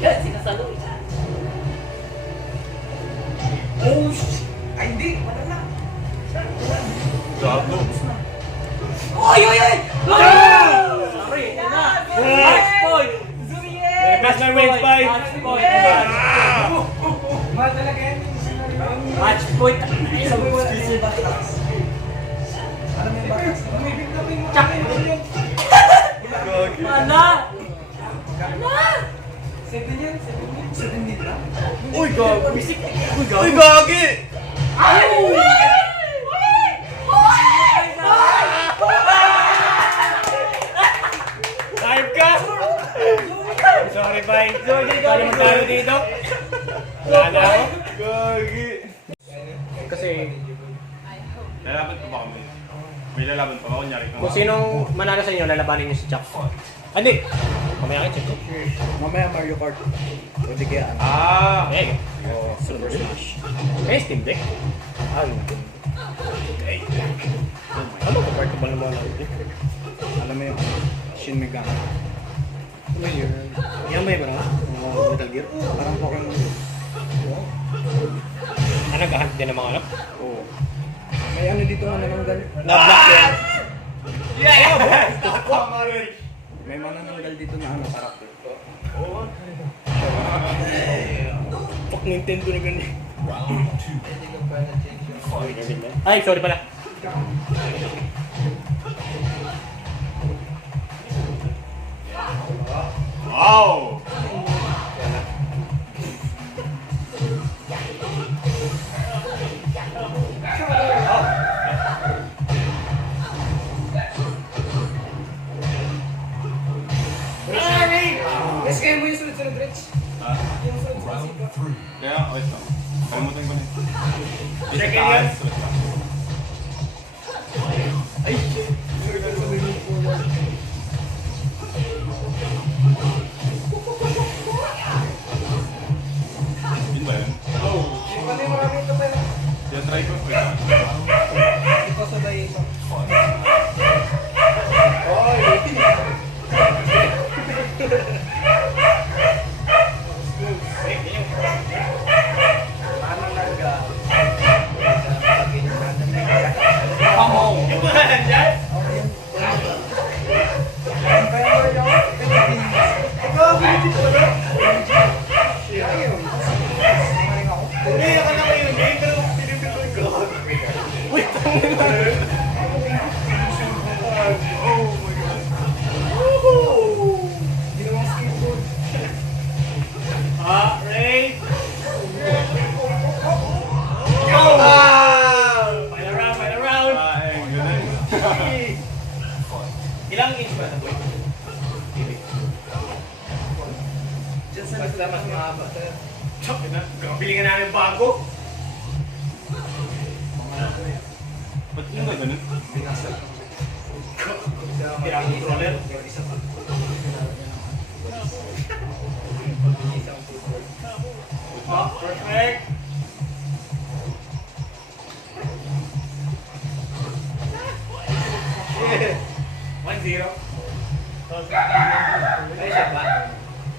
Yan, sinasalo. Oh, ay hindi, wala na. Gago. Oy, oy, oy! Sorry, ito na. Match point. Pass my wins, bye. Match point. Mahal talaga yan. Match point. Sabi mo na yung batas. Alam mo yung batas? Umibig na may mga Chak. Gagi. Mana? Seven yan, seven yan. 7 na? Uy, gago. Bisik. Uy, gagi! Live ka? Sorry, bye. Sorry magkano dito. Wala na ako. Gagi. Kasi Lalaban pa ba kami? May lalaban pa ba? Kunyari ka. kung sinong manalo sa inyo, lalabanin niyo si Chuck. Hindi. Mamaya kayo, check ko. Mamaya Mario Kart. O di kaya ano? Eh, Oh, Super Smash. eh, Steam Deck. Hindi. Eh, ano ko part ba naman natin? Alam mo yung Shin Megami. Ano yun? Yan ba yun ba? Metal Gear? Parang Pokemon. Ah, nag-hunt din ng mga anak? Oo. May ano dito nga nananggal. Na-block yan. May manananggal dito na ano karakter. Fuck Nintendo na ganyan. Ay, sorry pala. Wow! Yes, kaya mo yung sunod-sunod, Rich. Ha? Yung sunod-sunod sika. Kaya, wait lang. Kalimutan ko na. Check in yan. Yun ba yun? Ano yung marami ito pa yun? Try ko. Wait lang. Ito sabay ito. Ginawang skateboard. Ray! Final round, final round! Ganun. Ilang inch ba ito, boy? Diyan sa basta mas mahaba. Chok, bili nga namin bago. Ba't yung ba ganun? Binasag. Tirang controller. Perfect! One zero. Ay, siya ba?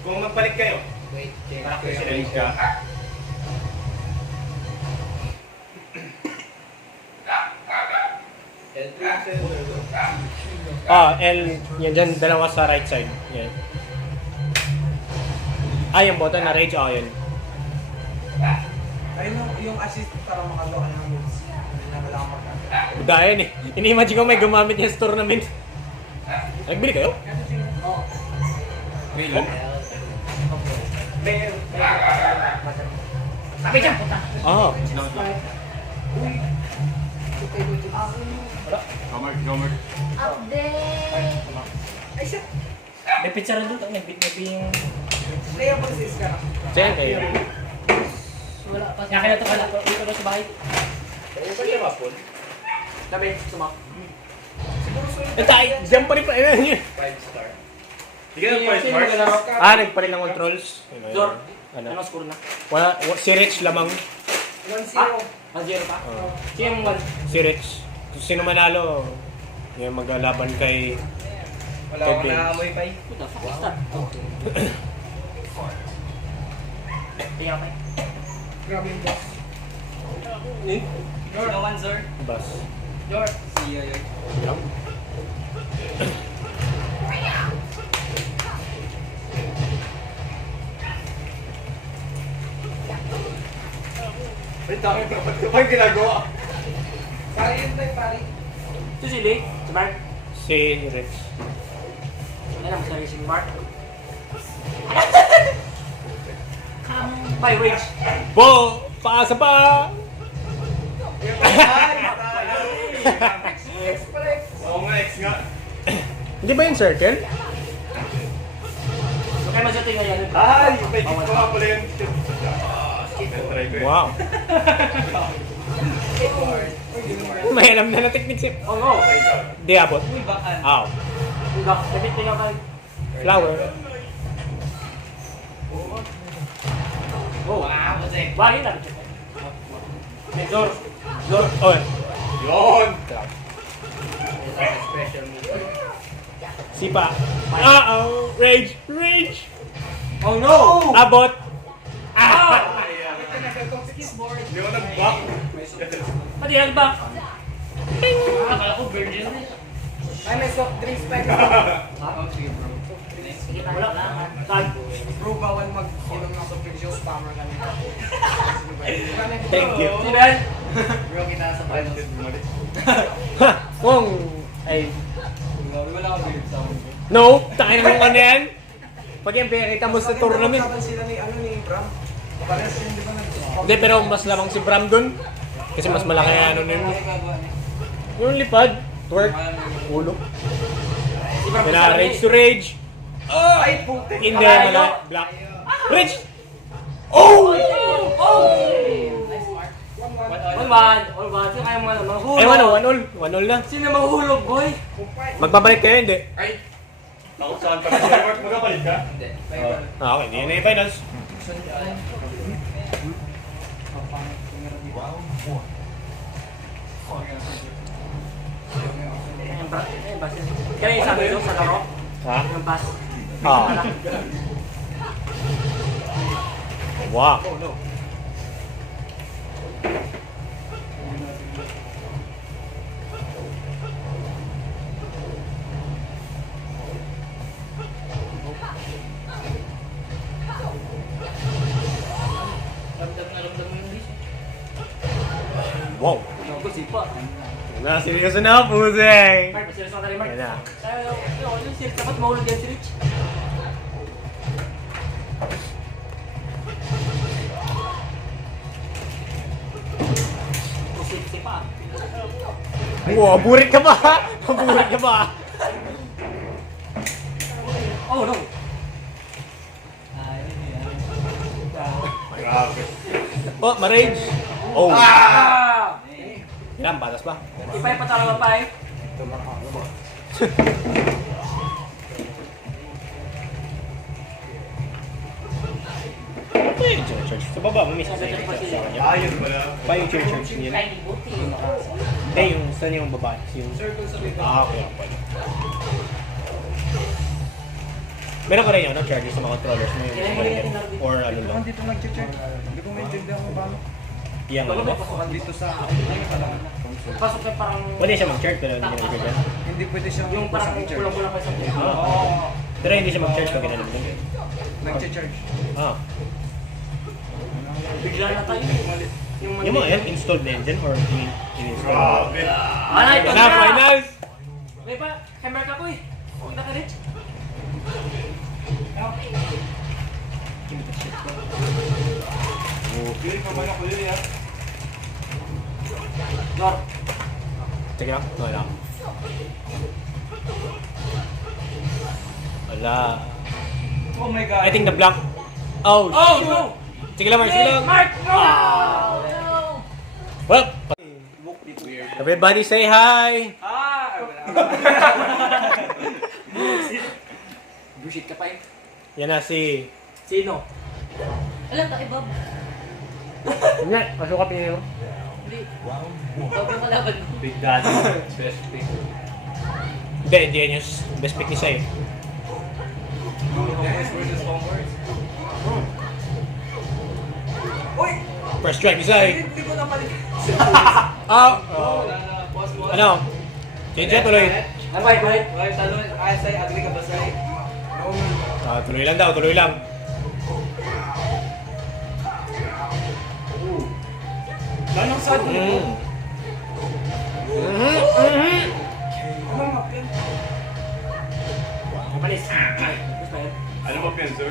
Kung magbalik kayo, Wait, check. para ko sila Change ka. L3 yung sensor. L, yan dyan, dalawa sa right side. Yan. Yung button na rage, yun. Ayun yung assist para makagawa ng moves. Hindi na kailangan magkakaroon. Dahil eh. Ini-imagine ko may gumamit yung tournament. Nagbili kayo? Milan. Sabi dyan, puta. Ah. Gomer. Update! Ay, siya. May pizza rin doon. May yung... Leo po sis ka na. Diyan kayo. Wala pa. Kaya kaya ito ka lang. Dito ba sa bahay? Sabi, sumak. Tay, diyan pa rin pa. Ayun yun. 5 star. Di ka na first mark? Ah, nagpalit ng controls. Dor, Ano? ano score na? Si Rich lamang. 1-0. 1-0 pa? Sino yung 1? Si Rich. Kung sino manalo, yung maglalaban kay... Wala akong naamoy pa eh. Puta, fuck is that? Tingnan pa. Grabe yung boss. Sino 1, sir? Bas. Dor. Siya yun. Yup. Ay, dami ka. Ba't ka ginagawa? Pari yun tayo, pari. Si Sili? Si Mark? Si Rich. Ano naman sa racing Mark? By Rage. Bo! Paasa pa! X pala, X. Oo nga, X nga. Hindi ba yung circle? Kaya masya tingnan yan. Ay, may kit ko nga pala yun. Try ko eh. Wow. May alam na na technique si... Oh no! Di abot. Uy, bakan. Aw. Diba? Dapat tingnan kayo. Flower. Oh. Wow, kasi. Wagi na. May Zor. Zor. Oh. Yun! Special meeting. Sipa. Uh-oh. Rage. Rage. Oh no! Abot. Hindi ko nag-block. Pati yan ba? Akala ko virgin. Ay, may soft drinks pa. Okay, bro. Wala. Saan? Bro, bawal mag-inom ng soft drinks yung spammer kami. Thank you. Sino yan? Bro, kita sa finals. Ha! Kung... Ay... Wala akong weird sound. No! Takin naman ka na yan! Pag yan, pinakita mo sa tournament. sila ni Bram. Parang sila, di ba Hindi, pero mas lamang si Bram dun. Kasi mas malaki ano nun. Yung lipad. Twerk. Ulo. Kaya rage to rage. Ay, putik. Hindi, mala. Black. Rage! Oh! All one. All one. Sino kayo mga mahulog? Eh, 1-all. 1-all na. Sino mahulog, boy? Magbabalik kayo, hindi? Ay! Ako saan pa? Mark, magkapalit ka? Hindi. Ah, okay. Hindi na yung finals. Kaya yung sabi doon sa laro? Ha? Yung bus. Ah. Wow. Ramdam na ramdam mo yung list. Wow. Ako, sipa. Na, seryoso na, puseng. Mark, serious na tayo, Mark. Yan na. Sabi ko, yung serious. Dapat mahulog yan si Rich. Pusip pa. Wow, burit ka ba? Burit ka ba? Oh no! Grabe. Oh, ma-rage. Oh. Ah! Ilan, batas ba? Ipay pa talaga pa eh. Ito yung church. Sa baba, may misa sa Nagdadala pa sila. Ayun pala. Pa yung church niya. Hindi, yung saan yung babae? Yung... Ah, okay. Okay. Meron ka rin yun, no? Charges sa mga controllers mo yung or ano lang? Dito nag-check. Hindi ko maintindihan kung paano. Yang ano ba? Dito sa... Pasok na parang... Pwede siya mag-charge pero hindi niya mag-charge. Hindi pwede siyang... Yung parang kulang-kulang pa sa Ah. Pero hindi siya mag-charge pag ginanon mo. Nag-charge. Ah. Bigla na tayo. Yung mga yan, installed na yan dyan or in-install? Grabe. Ano ito Na, finals! May pa, camera ka po eh. Huwag na ka Rich. Okay, naman ako yun ya. Lord. Sige lang. Wala. Wala. Oh my God. I think the block. Oh, Oh, shoot. no! Sige lang, Mark. Sige lang. Mark, no! Well, everybody say hi. Bullshit ka pa eh. Yan na si... Sino? Alam ka, Bob. Yan, pasok ka pinili mo. Hindi. Bob yung kalaban mo. Big Daddy. Best pick. Hindi, hindi yan yung best pick ni Sai. Dennis versus Homeworks. Uy! First strike ni Sai. Hindi ko na mali. Ah! Wala na. Pause mo. Ano? Change yan, tuloy. Ano ba, ito? Okay, tanong. Ay, Sai, agree ka ba, Sai? Ah, tuloy lang daw, tuloy lang. Lanong sad mo. Anong map yan? Malis. Gusto yan? Ano ba yan, sir?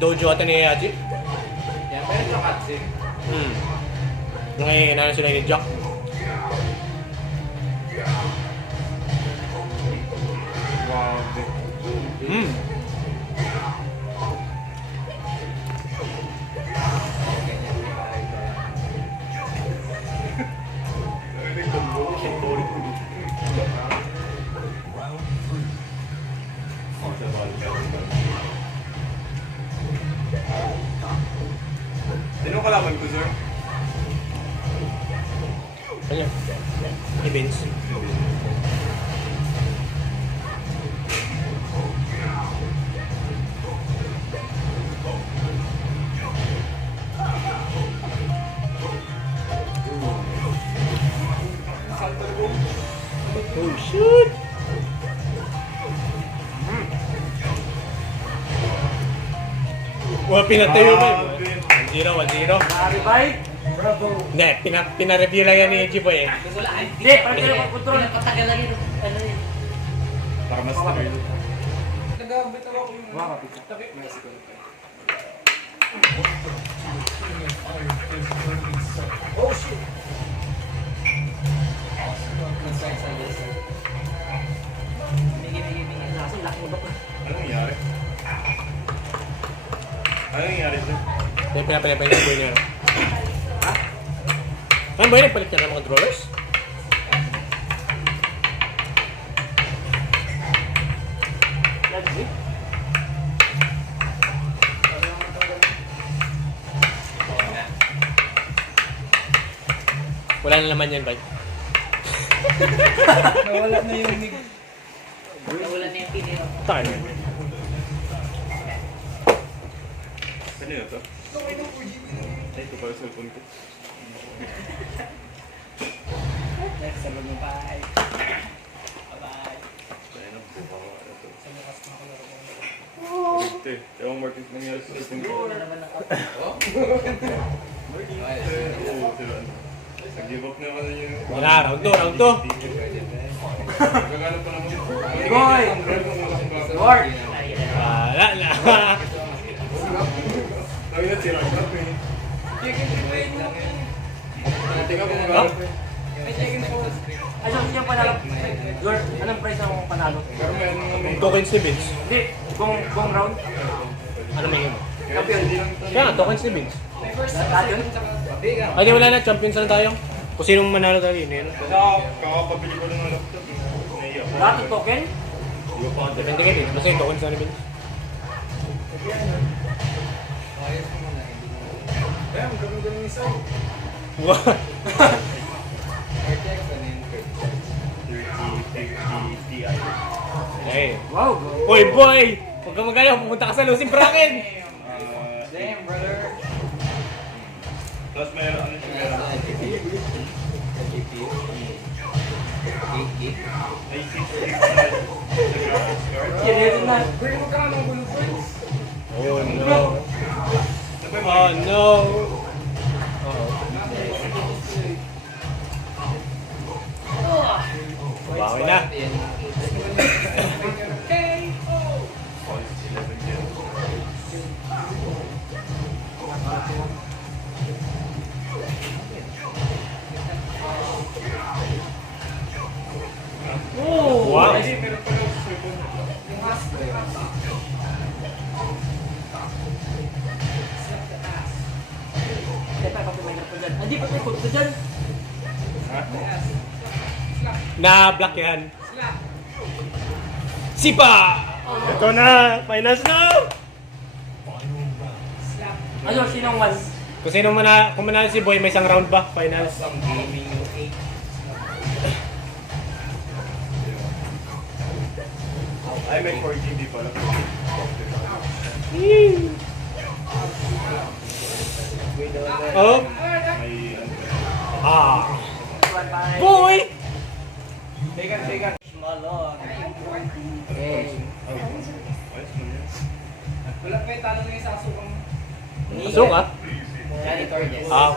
Dojo ata ni Haji. Yan, pero ito cutscene. Ngayon, ano sila ni Jack? Grabe. Narinig ko mo. Sino kalaban ko, sir? Ano yan? Ni Vince. Oh, shoot! Well, pinatayo mo eh. 1-0, 1-0. Mari, bye. Hindi, pina-review lang yan ni Jiboy eh. Hindi, parang sila mag-control. Pinapatagal lang yun. Ano yun? Para mas thrill. Nag-bitaw ako yung... Mga kapit. Mexico. Oh, shit. Nasa laki mo ba? Anong nangyari? Anong nangyari, sir? Hindi, pinapalipay niya yung boy niya. Ha? Ano ba yun? Nagpalit niya ng mga controllers? Let's see. Wala na naman yan, bye. Nawala na yung nig. Nawala na yung piniro. Tayo. Ano yun to? Ay, ito pala cellphone ko. Next, sabi mo, bye. Kaya na, buka ko. Ito eh. Ewan Martin, nangyari sa cellphone ko. Wala naman ang Oo, sila. Nag-give up na ako na yun. Wala, round 2, round 2. Nagagano pa naman. Boy! Lord! Wala na. Lagi na sira ko. Tingnan ko mag-arap eh. Ay, so, siyang panalo. Lord, anong price ang panalo? Pero may ano nga may... Tokens ni Vince. Hindi, buong round. Ano may yun? Champion. Kaya nga, tokens ni Vince. Lahat yun? Ay, di wala na. Champions na tayo. Kung sinong manalo tayo, yun yun. Kakapabili ko ng laptop. Naiyak ko. Lahat ng token? Hindi ko pa ako. Depende kayo din. Basta yung tokens na ni Vince. Damn, ganun-ganun isa. Wow. 3050 Ti. Hey. Wow, go. Oy, boy! Huwag ka magalaw. Pumunta ka sa losing bracket. Damn, brother. Plus meron ano siya meron. Ay, 6 Kinito na. Bring mo ka ng bullet points. Oh, no. Oh, no. Bawi na. Hindi pa tayo punta dyan. Na-block yan. Slap. Sipa! Ito na! Finals na! Slap. Ano, sinong one? Kung kung manalo si Boy, may isang round ba? Finals. Ang gaming yung 8. Ay, may 4GB pala. Oh! May ano. Ah! One time. Boy! Vegan. Malon. Okay. Ayos mo yun. Wala pa yung talo na yung sasukang. Pasok ah! Johnny Torres. Ah!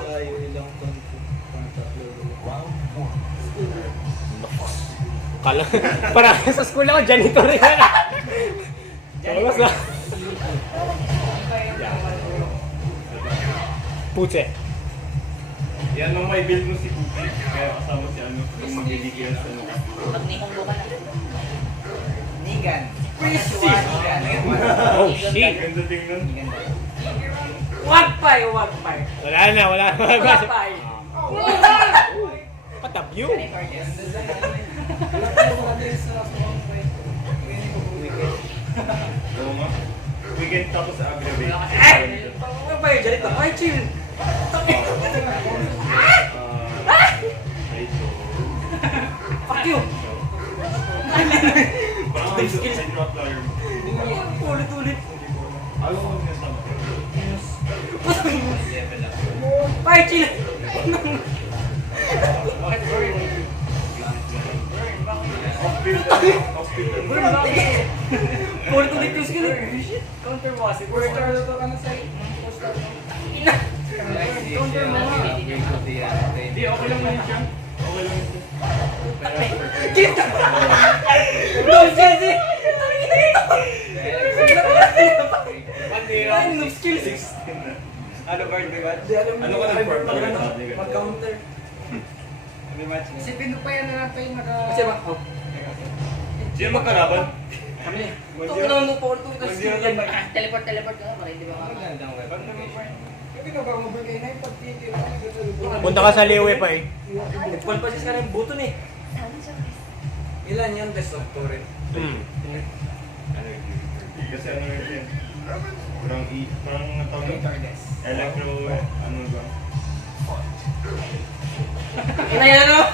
Kala, parang sa school ako, janitor yan. Janitor na. Putse. Yan ang may build mo si Cookie. Kaya kasama si ano, yung magdidikilan sa ano. Magnihong ka na. Nigan. Oh shit. Ganda tingnan. One pie, one pie. Wala na. One pie. Patabyo. Johnny Torres. Wala pa yung mga din sa sasukang. Oo nga. Weekend tapos sa aggravate. Eh! Ano ba yun dyan ito? Ay, chill! Fuck you! Ulit-ulit. Ay, chill! Ulit-ulit yung skill. Counter mo kasi. First star na to ka na sa first star. Counter mo nga. Hindi, okay lang yun siya. Okay lang yun. Kita! No, Jesse! Ay, no skills. Ano guard ba ba? Ano ka nag-form? Mag-counter. Si Pino pa yan na lang tayo Kasi ba? Oh. Sino magkalaban? Kami na. Ito ko lang po. Ito ko skill yan. Teleport ka nga para hindi ba ka? Yung pinag-mobile kayo na yung pag-titil. Punta ka sa Liwe pa eh. Nagpal pa siya ka ng buto ni. Ilan yung best of turret? Kasi ano yun? Parang tawag yun? Electro, ano ba? Ina yan ano?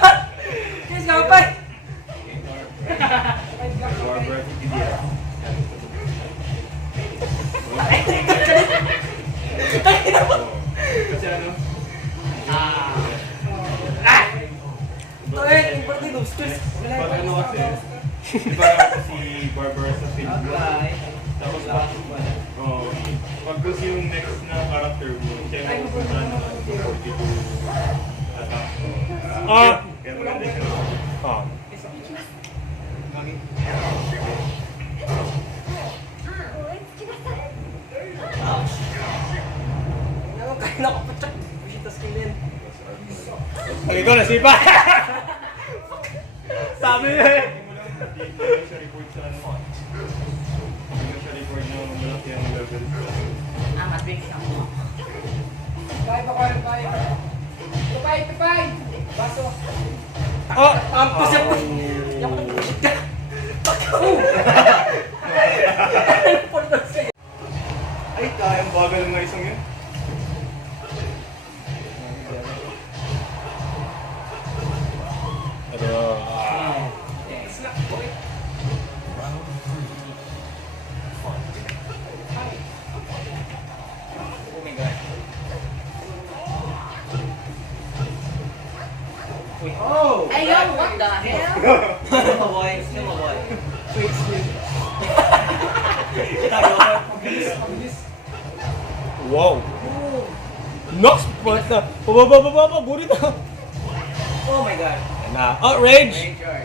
Yes, kapay! Barbara TPDS. Kasi ano? Ito eh, important yung skills. Pag ano kasi, di ba si Barbara sa Facebook? Tapos pag kasi yung next na character mo, siya yung pupunta ng 42 attack. Ah! Kaya maganda siya. Ah. Ano kayo nakapatsak? Bisita skill yan. Pag ikaw nasipa! Sabi niya eh. Hindi mo siya report sa ano. Hindi mo siya report na malaki ang level. Matbig siya. Bye, bye, bye. Pipay, pipay! Baso. Oh! Ampas yan po. Hindi ako nag-bullshit ka. Ay, kayang bagal ng isang yun. Ano? Slap, boy. Oh my god. Oh! Ayun, what the hell? Sino boy? Sino boy? Mabilis. Wow! Nox! Basta! Pababa! Burit na! Oh my god. Ayan na. Oh, Rage! Richard.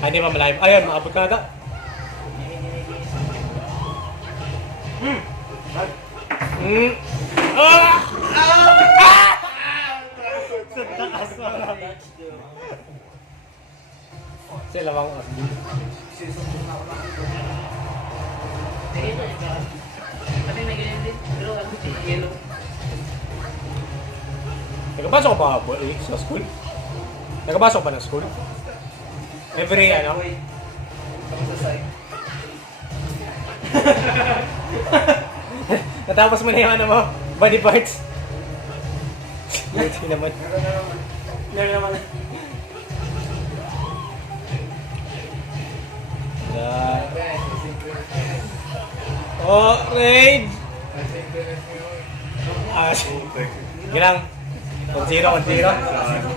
Ay, hindi pa malayo. Ayun, maabot ka na ata. Ah! Sila bang Ito, ito. Sabi may ganyan din. Pero ano si Yellow. Nagpapasok ka ba sa school? Nagpapasok ba ng school? Every ano? Tapos sa side. Natapos mo na yung ano mo? Body parts? Hindi naman. Meron naman. Yan. Oh, Rage! Sige lang. 1-0.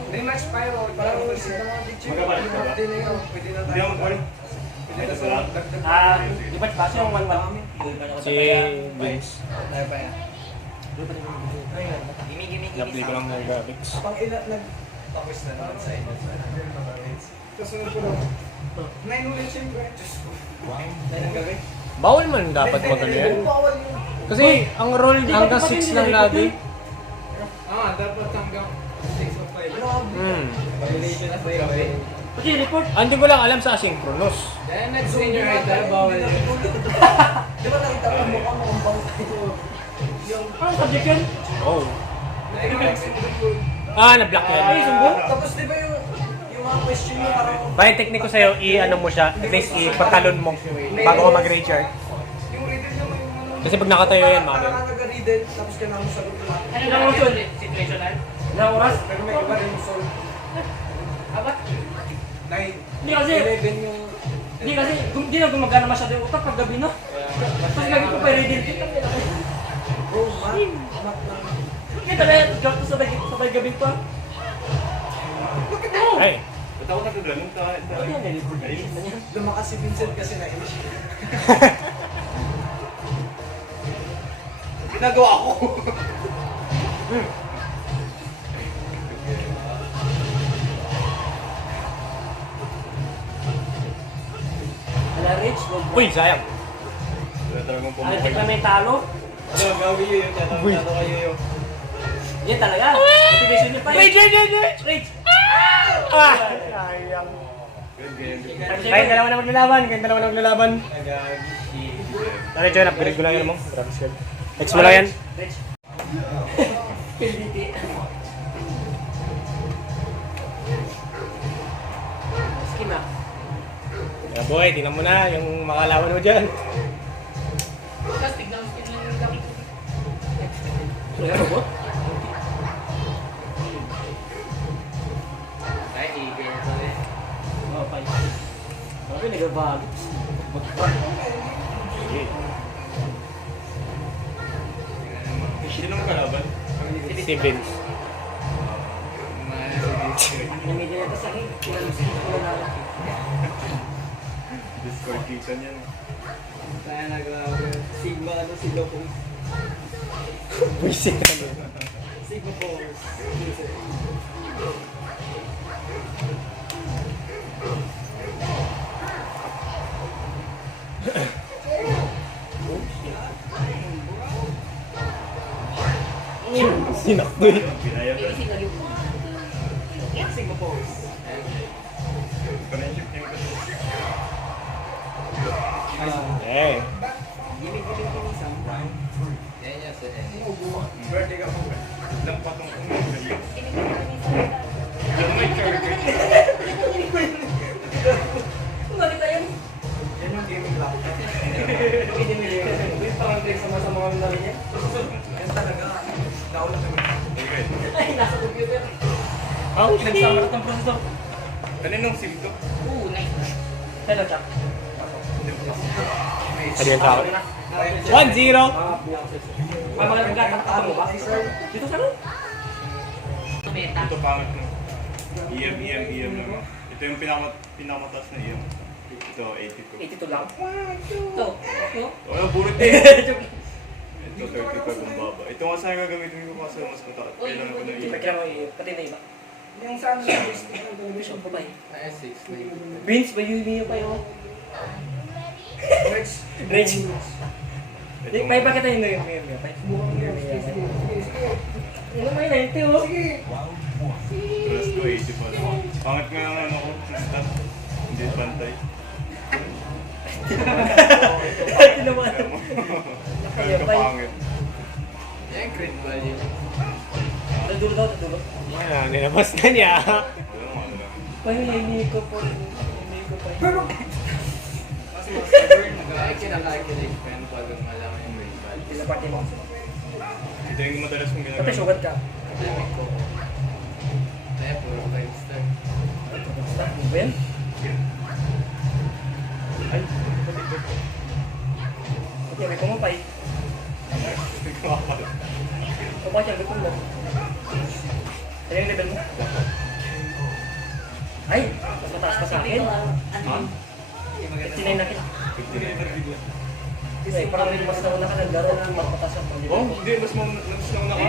Rematch Pyro. Parang ulit na mga picture. Magkabalik ka ba? Pwede na yun. Pwede na Hindi tayo. ako magpalit. Ito sa lahat. Di ba base yung 1-1? Si Vince. Tayo pa yan. Na-play ko lang ng graphics. Pang ilan nag-tapos na naman sa inyo. Kasunod ko lang. 9 ulit siyempre. Tayo ng gabi. Bawal man dapat magano yan. Bawal yun. Kasi ang roll hanggang 6 lang lagi. Dapat hanggang 6 of 5. Combination na ba yun? Okay, report. Hindi ko lang alam sa asynchronous. Kaya nag-senior high tayo, bawal yun. Di ba nakita ko mukha mo kung bang tayo? Anong subject yun? Oh. Nag-senior Na-block yan. Ay, sumbong? Tapos di ba yung mga question mo parang Bali, technique ko sa'yo, i-ano mo siya, at least i-patalon mo bago ka mag-rechart. yung riddle naman yung ano. Kasi pag nakatayo yan, mami. parang nag-readed tapos ka na mo sagot lang. Ano Ilang oras yun? Situational? Ilang oras? Pero may iba rin yung solve. Abat? 9. Hindi kasi, 11 yung... hindi na gumagana masyado yung utak pag gabi na. Tapos lagi ko pa ready. Bro, mat lang. Kita na yan, sabay gabi pa. Ay, Ba't ako nagkaganon? Lumakas si Vincent kasi nainis siya. Ginagawa ko. Wala Rich, no uy, sayang. Wala talagang Ay, pumapay. tekla may talo. Ano, gawin yun. Talo kayo yun. Yan talaga. Motivation niyo pa yun. Rich! Ah! Sayang. Good game. Kayong dalawa na maglalaban. Tara, John, upgrade ko lang yan mo. Grabe skill. Next mo lang yan. Rich. PDT. Skin na. Yeah, boy, tingnan mo na yung makalawan mo dyan. Tapos tignan mo sila yung gabi. Wala robot? Ay, eager pa rin. Oh, fine. Sabi, nagabag. Sige. Sino ang kalaban? Si Vince. Namigyan niya sa akin. Wala na. Discord kita niyan. Kaya Sigma, Sigma Pose. Buisit ka nun. Sigma Pose. Sinakto eh. Pinaya ka. Sigma Pose. Friendship team kasi. Eh. Yan yan sa birthday ka po. Lang patong gabi. Ano may charger? Bakit tayo? Yan yung gaming laptop. Parang Rich sama-sama kami namin yan. Yan talaga. Nauna kami. Okay. Ay, nasa computer. Oh, Nagsama na ng processor. Kaninong sim to? Oo, nice. Hello, Chuck. Ano yung tao? 1-0. Magandang gatak mo ba? Dito sa ano? Tumeta. Ito pangit mo. EM naman. Ito yung pinakamataas na EM. Ito, 82. 82 lang. Ito. Ito. Wala, puro din. Ito, 35 ang baba. Ito nga saan gagamitin ko kasi mas mataas. Kailangan ko na Kita EM. kira mo pati na iba. Yung sa ano sa business ng Bishop pa ba eh? Ay, 6 na yun. Vince, ba yun pa yun? Rich. Rich. Ito, May bakit tayo na yun? Ano may 90 oh? plus 280 pa. Pangit nga ang ano ko, stat. Hindi pantay. Tinaman. Kaya ka pangit. Yan, crit value. Dulo daw, dulo. Wala, nilabas na niya. Pahingi ko po. Pahingi ko pa. Kasi mas ever kinakakilig ko yan pag malaman yung baseball. Sila party mo. Ito yung madalas kong Pati ginagawa. sugat ka. Pandemic ko. Kaya puro 5-star. Stop mo ba yan? Ay, Okay, may pumapay. Kapag yan, may pumapay. Ano yung level mo? Ay, mas mataas pa sa akin. Ha? 59 na kita. Kasi parang mas nauna ka naglaro ng mas mataas ang pang Oh, hindi. Mas nauna ka.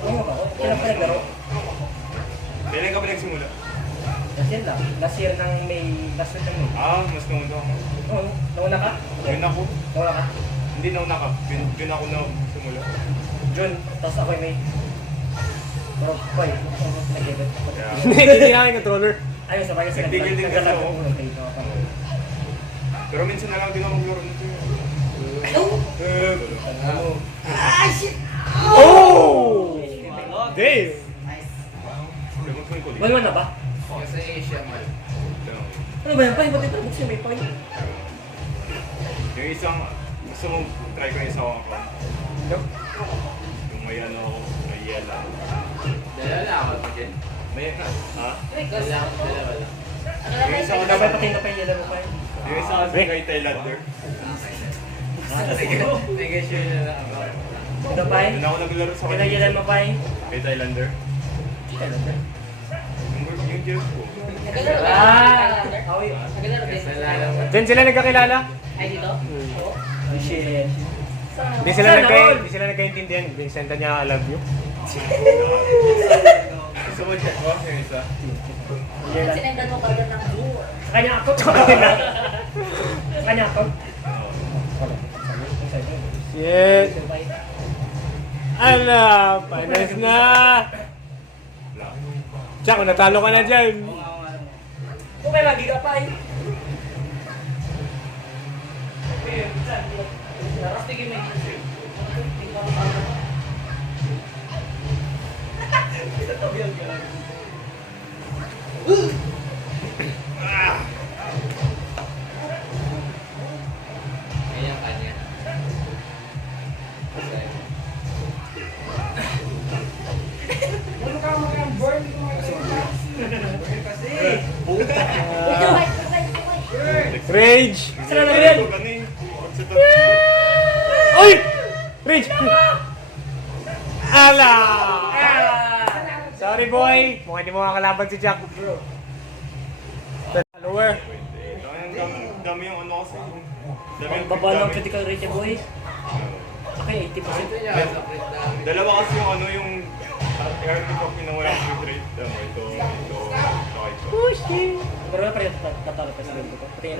Oo nga ba? Kailan pa naglaro? Kailan ka ba nagsimula? Last year lang. Last year ng May. Last week ng May. Ah, mas nauna ako. Oo, nauna ka? Yun ako. Nauna ka? Hindi nauna ka. Yun ako na simula. June, tapos ako yung May. Pero, boy, nag-ibig. Kaya, Hindi na yung controller. Ayun, sabay kasi Nagtigil din kasi naglalag ako. ako ng tayo. pero minsan na lang din ako maglaro nito. Oh! Dave! Wala na ba? Kasi Asia mal. Ano ba yan? Ba't ito? Buksin may pay. Yung isang, gusto mong try ko yung isang account. No? Yung may ano ako, may yela. Dala lang ako pag yan. May, ha? Dala lang. Yung isa ko Dapat dapat, pati na pa yung mo pa yun. yung isa kasi kay Thailander. Sige, sure na lang ako. Ano pa yun? Doon ako naglaro sa Kinayilan mo pa yun? Kay Thailander. Yung Jeff ko. Ah! Awi. Nagalaro din. Kasalanan mo. Diyan sila nagkakilala. Ay, dito? Oo. Oh shit. Hindi sila nagkaintindihan. Vincenta niya, I love you. Gusto mo check ko yung isa? Sinendan mo kagad ng blue. Sa kanya ako. Sa kanya ako. Shit. Ala, panas na. Tiyak, kung natalo ka na dyan. Kung may lagi ka pa eh. Sige, may Ayan kanya. Ano ka mga burn ko Rage! Saan na yan? Uy! Rage! Ala! Sorry boy! Mukhang hindi mo makakalaban si Jack. Follower. Dami yung ano kasi. Dami yung Baba ng dami. critical rate boy. Okay, 80%. Ito niya, sakit namin. Dalawa kasi yung ano yung aircraft ko pinawala ng crit rate. Ito, saka ito. Pero pa rin tatalo pa sa ganito ko. Pati yan.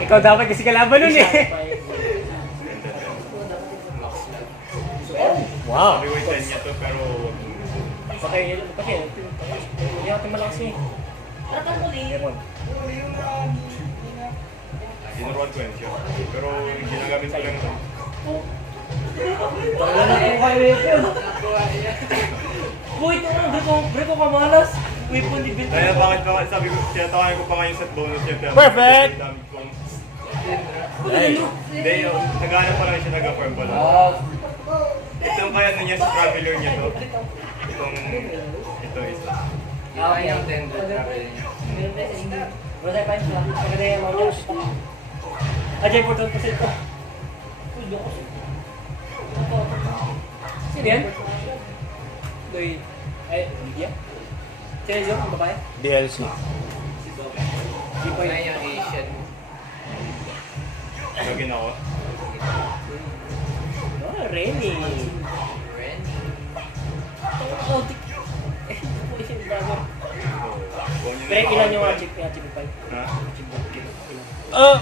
Ikaw dapat kasi kalaban nun eh. Wow! Sabi ko 10 niya to pero Pati hindi natin malakas eh. Ratang muli. Lemon. dinuruan ko yun siya. Pero ginagamit ko lang ito. Wala na ako kayo ito. Boy, ito na. Break ko kamalas. Weapon ni Bill. Kaya bakit sabi ko, tinatawanan ko pa nga yung set bonus niya. pero Perfect! dami kong- Ay. Hindi, naghanap pa lang siya nag-farm pa lang. Ito kaya ano niya sa traveler niya to. Ito isa. Iba yung 10 travel niya. Wala tayo pa yun. Maganda yung mga news. Ajay po 12% ko. Sino yan? Doy. Ay, Lydia? Sino yun? Ang babae? DLC. Di po Iba yun. yung Asian. Lagyan ako. Oh, Renny. Ren. Oh, tik. Eh, po yung bago. Pero Pero ilan yung mga chip? Yung chip 5? Ha? Oh!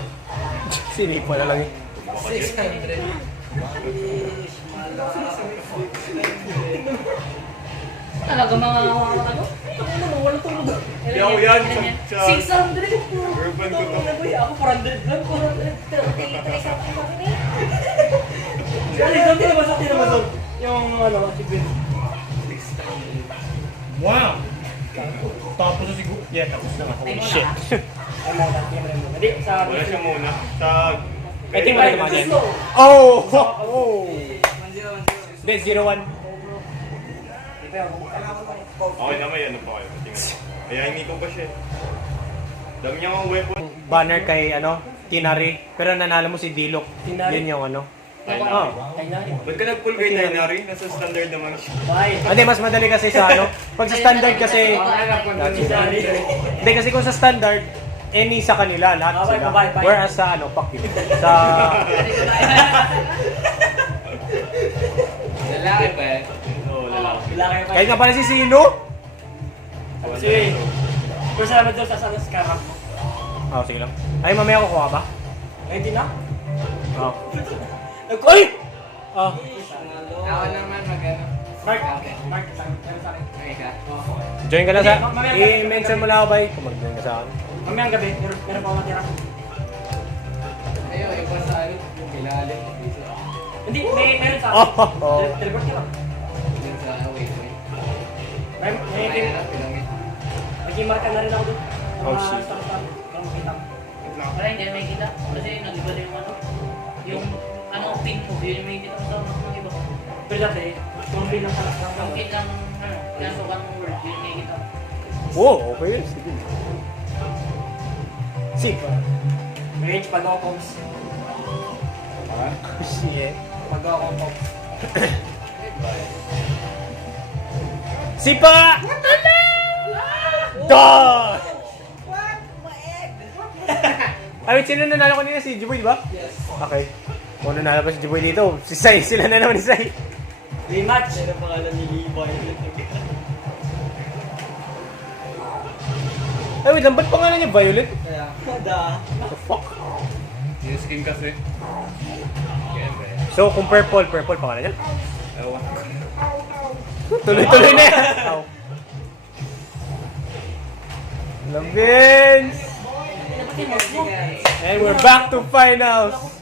Sinipo na lang eh. 600. Talaga mga ano? Ano mo, walang tulog. Hindi ako yan, sa- 600? Urban ko to. Ako 400 lang, 430. Tira mo, Zon. Yung ano, si Gwen. Wow! Tapos na siguro. Yeah, tapos na nga. Holy shit. Ay, muna. Hindi, sa... Wala siya muna. Sa... I think wala naman yan. Oh! Oh! Hindi, 0-1. Okay naman yan. Ano pa kayo? Tingnan. Kaya hindi ko pa siya. Dami niya mga weapon. Banner kay, ano, Tinari. Pero nanalo mo si Dilok. Tinari? Yun yung ano. Tayo Oh. Ay, na. Ba't ka nag-pull kay Tainari? Nasa standard naman siya. Bye. Hindi, mas madali kasi sa ano. Pag sa standard kasi... Hindi, kasi kung sa standard, any sa kanila, lahat Okay, sila. bye, bye. Whereas sa ano, fuck you. Sa... Lalaki pa eh. Oo, lalaki. Lalaki pa. Kahit nga pala si Sino? Sige. Pero salamat doon sa Scarab. Oh, sige lang. Ay, mamaya kukuha ka ba? Ay, hindi na. Oh. Ay! Ah. Ako naman mag-ano. Mark. Mark, sa akin. Okay ka? Join ka na sa... Hindi, mamaya- I-mention mo lang ako, bay. Kung mag-join ka sa akin. Mamayang gabi, meron pa ako matira. Ayun, iba sa ano, ilalim. Dito. Hindi, meron sa Oh, akin. oh. Teleport ka lang. Dito sa waypoint. May nag-mark na rin ako doon. Oh, shit. Star-star. Kung makita mo. Wala, hindi na makikita. Kasi nag-iba na yung ano. Yung ano, pin mo. Yun yung makikita mo sa mga iba. Pero dati, kung bilang ka lang. Yung pin ng, ano, pinasukan mong word. Yun yung makikita mo. Oh, okay yun. Sige. Sip. Range, pag-o-coms. Shit. Pag-o-coms. Sipa! Dog! Ay, sino nanalo kanina? Si Jiboy, di ba? Yes. Okay. Kung nanalo pa si Jiboy dito, si Sai, sila na naman ni Sai. Rematch. Ano pangalan ni Levi? Ay, wait lang, ba't pangalan niya Violet? Kaya, da. What the fuck? Yung skin kasi. So, kung purple pangalan niya? Ewan ko. Tuloy-tuloy na yan! Ow. Lambins! And we're back to finals!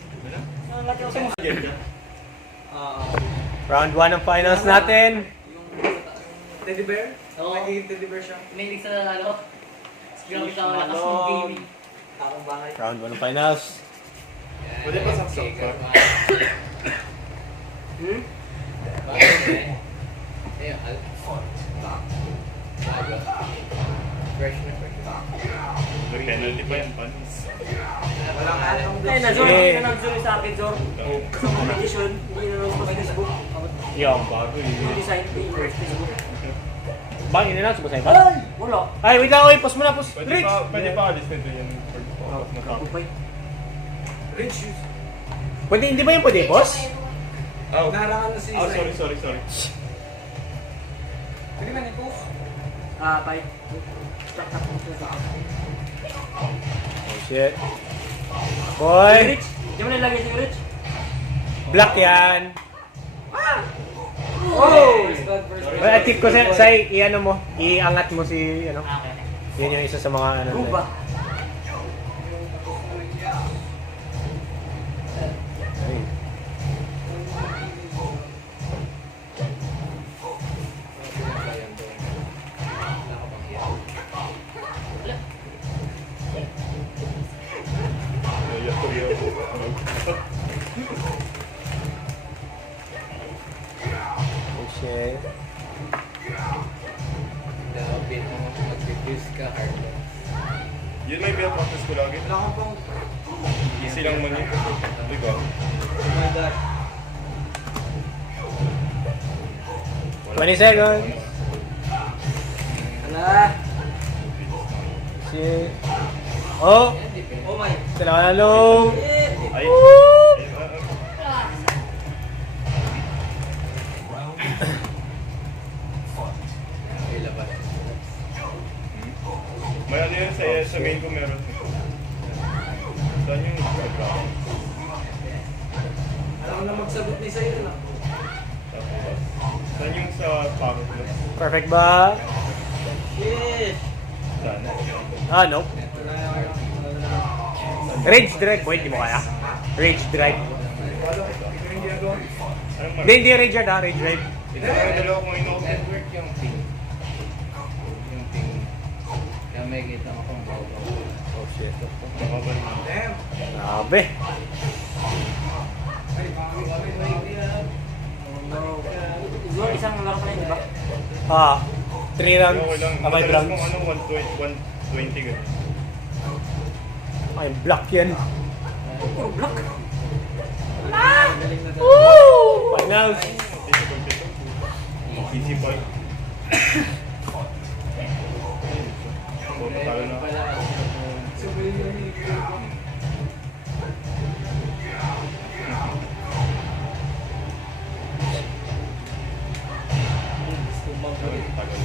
Round 1 ng finals natin. Teddy bear? Oo. Magiging teddy bear siya. Mahilig sa ano. Grabe sa lakas ng gaming. Akong bahay. Round 1 ng finals. Pwede pa saksak ka. Ayun, fresh na fresh. Penalty pa yan, panis. Walang anong Ay, blocks. na-Zor. Eh. Na-Zor sa akin, Zor. Sa competition, hindi na sa Facebook. Yung bago Yung design ko yung Facebook. Bakit hindi na sa basay ba? Ay! Wala. Ay, wait lang, oy, pause mo na, pause. Pwede pa alis nito yung pag-focus na top. Kupay. Red shoes. Pwede, hindi ba yung pwede, boss? Oh, Naharangan na si oh, Zay. sorry. Pwede man ito. Ah, bye. Oh, shit. Boy! Rich! Di mo nilagay si Rich? Black yan. Oh! Well, tip ko sa i-ano mo, iangat mo si, ano, yun yung isa sa mga, ano, Ruba. Ay. Oh, shit. Dapat mo mag-refuse ka hard. Yun may practice ko lagi. Wala kang pang... Easy lang man yun. Diba? Oh my God. 20 seconds. Ala! Shit. Oh! Oh my... Hello! Ay! Ay, laban. May ano yun sa main ko meron. Saan yung background? Alam ko na magsagot ni Zay na. Tapos, saan yung sa power plus? Perfect ba? Yes! Saan? Ah, nope. Rage drive. Boy, di mo kaya? Rage drive. Hindi, hindi rage yard ha, rage drive. Ito yung dalawa kong ino-open. Network yung ping. Yung ping. Kaya may kita mo kung bago. Oh shit. Nakabal na. Grabe. Zor, isang laro pa rin, di ba? 3 rounds, Okay lang. 5 Madalas rounds. kong ano, 120 ganun. Ay, block yan. Puro block. Finals. Difficult ito. Easy fight. Talo na. Tagal.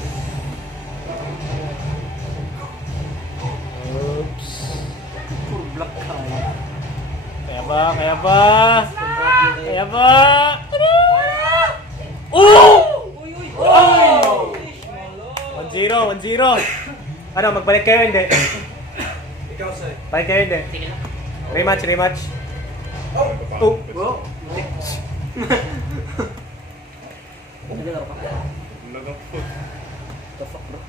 Oops. Puro block kaya. Kaya ba? Kaya ba? Kaya ba? Oh! Oh! 1-0, 1-0. Ano, magbalik kayo hindi? Ikaw, sir. Balik kayo hindi? Sige lang. Rematch, rematch. Oh! Bro, ano laro pa? Lagang foot. The fuck, bro?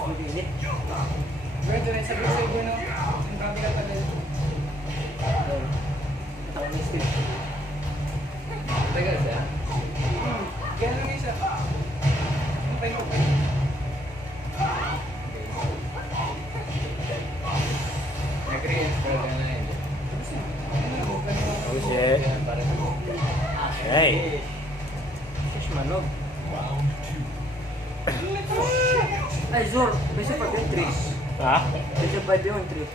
Hindi init. Gwen, dyan ay sabi sa'yo, Gwen, no? Ang grabe ka tagal. Ito ko na still. Tagal siya? Gwen lang isa. Okay, okay. Nag-reinstall ka na yun. Oh shit. Hey. Fish manog. Ay, Zor, best of 5 yung 3. Ha? Best of 5 yung 3.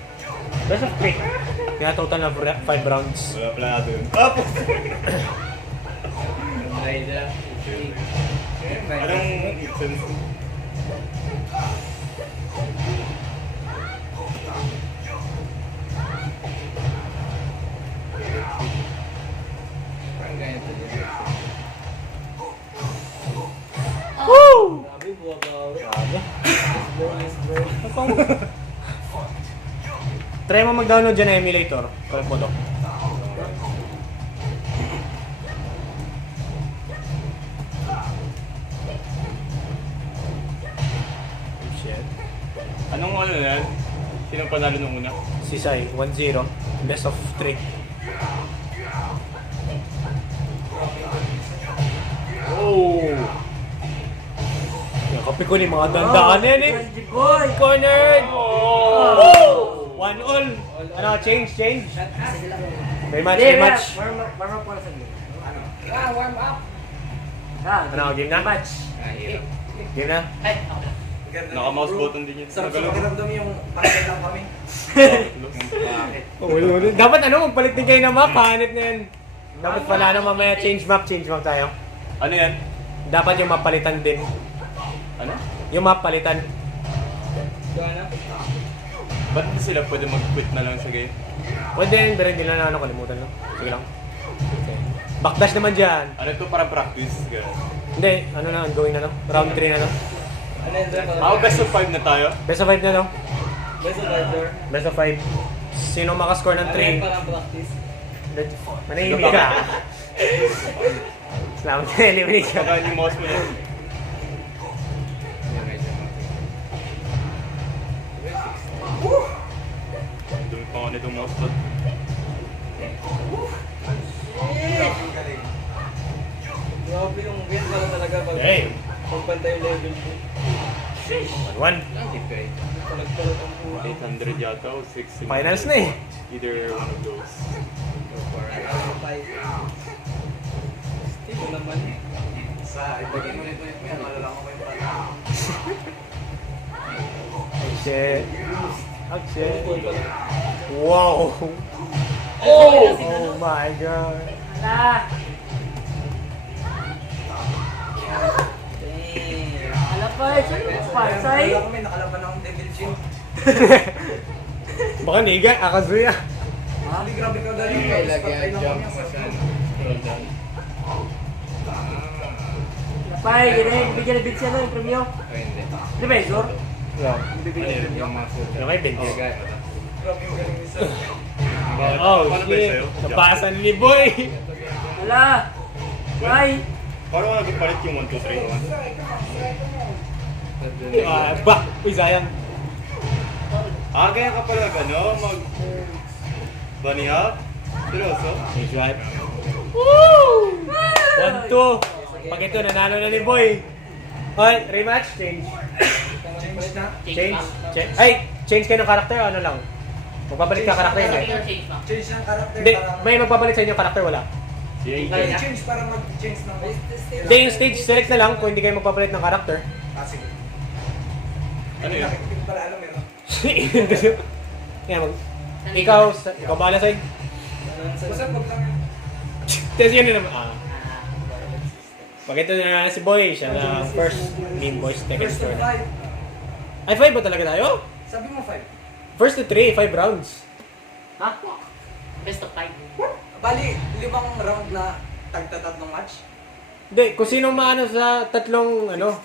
Best of 3. Kaya total na 5 rounds. Wala pala doon. Tapos! Raida. Anong instance? Parang ganito din. Woo! Grabe, buwabawi. Grabe. Try mo mag-download dyan ng emulator. Correct mo to. Oh shit. Anong ano yan? Sinong panalo nung una? Si Sai, 1-0. Best of 3. Oh! Yung kape ko ni mga dandaan yan eh. Boy! Cornered! Oh! 1-all. Ano, change. Rematch, rematch. Warm up muna sa game. Warm up! Ano, game na? Match. Hirap. Game na? Ay, ako na. Naka-mouse button din yun. Sarap sa pakiramdam yung pakit lang kami. Bakit? Oh, dapat ano, magpalit din kayo ng map. Hanit na yan. Dapat pala na mamaya change map tayo. Ano yan? Dapat yung map palitan din. Ano? Yung map palitan. Gana? Ba't hindi sila pwede mag-quit na lang sa game? Pwede yun, pero hindi na ano, kalimutan lang. Sige lang. Okay. Backdash naman dyan. Ano ito parang practice? Gano'n. Hindi, ano na, going na no? Round 3 na no? Ano yun, sir? Ako best of 5 na tayo. Best of 5 na no? Best of Rider. Best of 5. Sino makascore ng Ano yun 3? parang practice? Manahimik ka. Salamat na, eliminate ka. Baka yung mouse mo na. Dumi pa ako nitong mouse pad. Grabe yung win pala talaga pag Hey! pagpantay yung level mo. 1-1. Talag-talag ang buhay. 800 yata o 6. Finals na eh. Either one of those. Ito naman. Sa ibagay mo nito yung malala ko kayo pala. Shit. Shit. Wow! Oh my god. Ala! Ala pa, Parsay! Wala kami, nakalaban akong Devil Chin. Baka niga, Akazuya. Hindi, grabe ka dali. Lagyan jump mo sa scroll down. Lapay, bigyan na big siya no, yung premyo. Hindi. Di ba, Zor? Yeah. Ano yun, yung mga suit. Yung kay Benji. Grabe yung galing ni Sir. Oh, Paano ba yung shit. sa'yo? Napasan ni Boy. Wala! Ay! Paano ka nagpalit yung 1, 2, 3, 1? Bah! Uy, sayang. Kaya ka pala mag... Bunny hop? Seryoso? Stage wipe. Woo! 1-2. Pag ito, nanalo na ni Boy. Okay, rematch, change. Change. Change kayo ng karakter o ano lang? Magpabalik ka karakter Sabi niya. ko change pa. Change ng character Hindi, para may magpabalik sa inyo karakter, wala. change para mag-change ng Hindi, yung stage, select na lang kung hindi kayo magpapalit ng karakter. sige. Ano yun? Hindi ko pala alam eh. Kaya ikaw bahala sa'yo. Basta wag lang yun. Tapos yun na naman. Pag ito na si Boy, siya na first Game Boy second First to turn. 5. Ay, 5 ba talaga tayo? Sabi mo 5. First to 3, 5 rounds. Ha? Best of 5. Bali, 5 round na tagtatatlong match. Hindi, kung sino maano sa tatlong ano.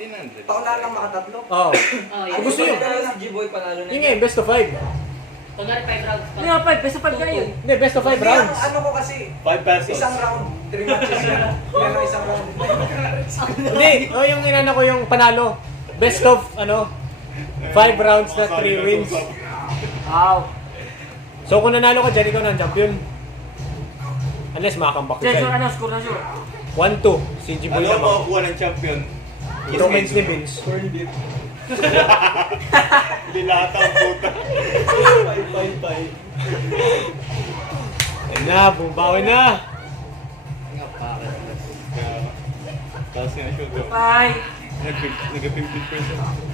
Pauna lang makatatlo. Oo. Oh, Kung yeah. gusto nyo. Si G-Boy panalo na Yun nga, best of 5. Kunwari 5 rounds pa. Hindi nga 5, best of 5 kayo. Hindi, best of 5 Hindi, rounds. ang ano ko kasi, 5 pesos. isang round, 3 matches yan. Yan ang isang round. Hindi, yung inano ko yung panalo. Best of, 5 rounds na 3 wins. Wow. So kung nanalo ka dyan, ikaw na ang champion. Unless makakambak ka Sure, dyan. ano, score na sure. 1-2, si Jiboy Ano ang naman. makukuha ng champion? 2 wins ni Vince. Hindi lahat ang puta. Ayun na, bumabawi na. Tapos yung shoot ko. Bye! Nag-15%.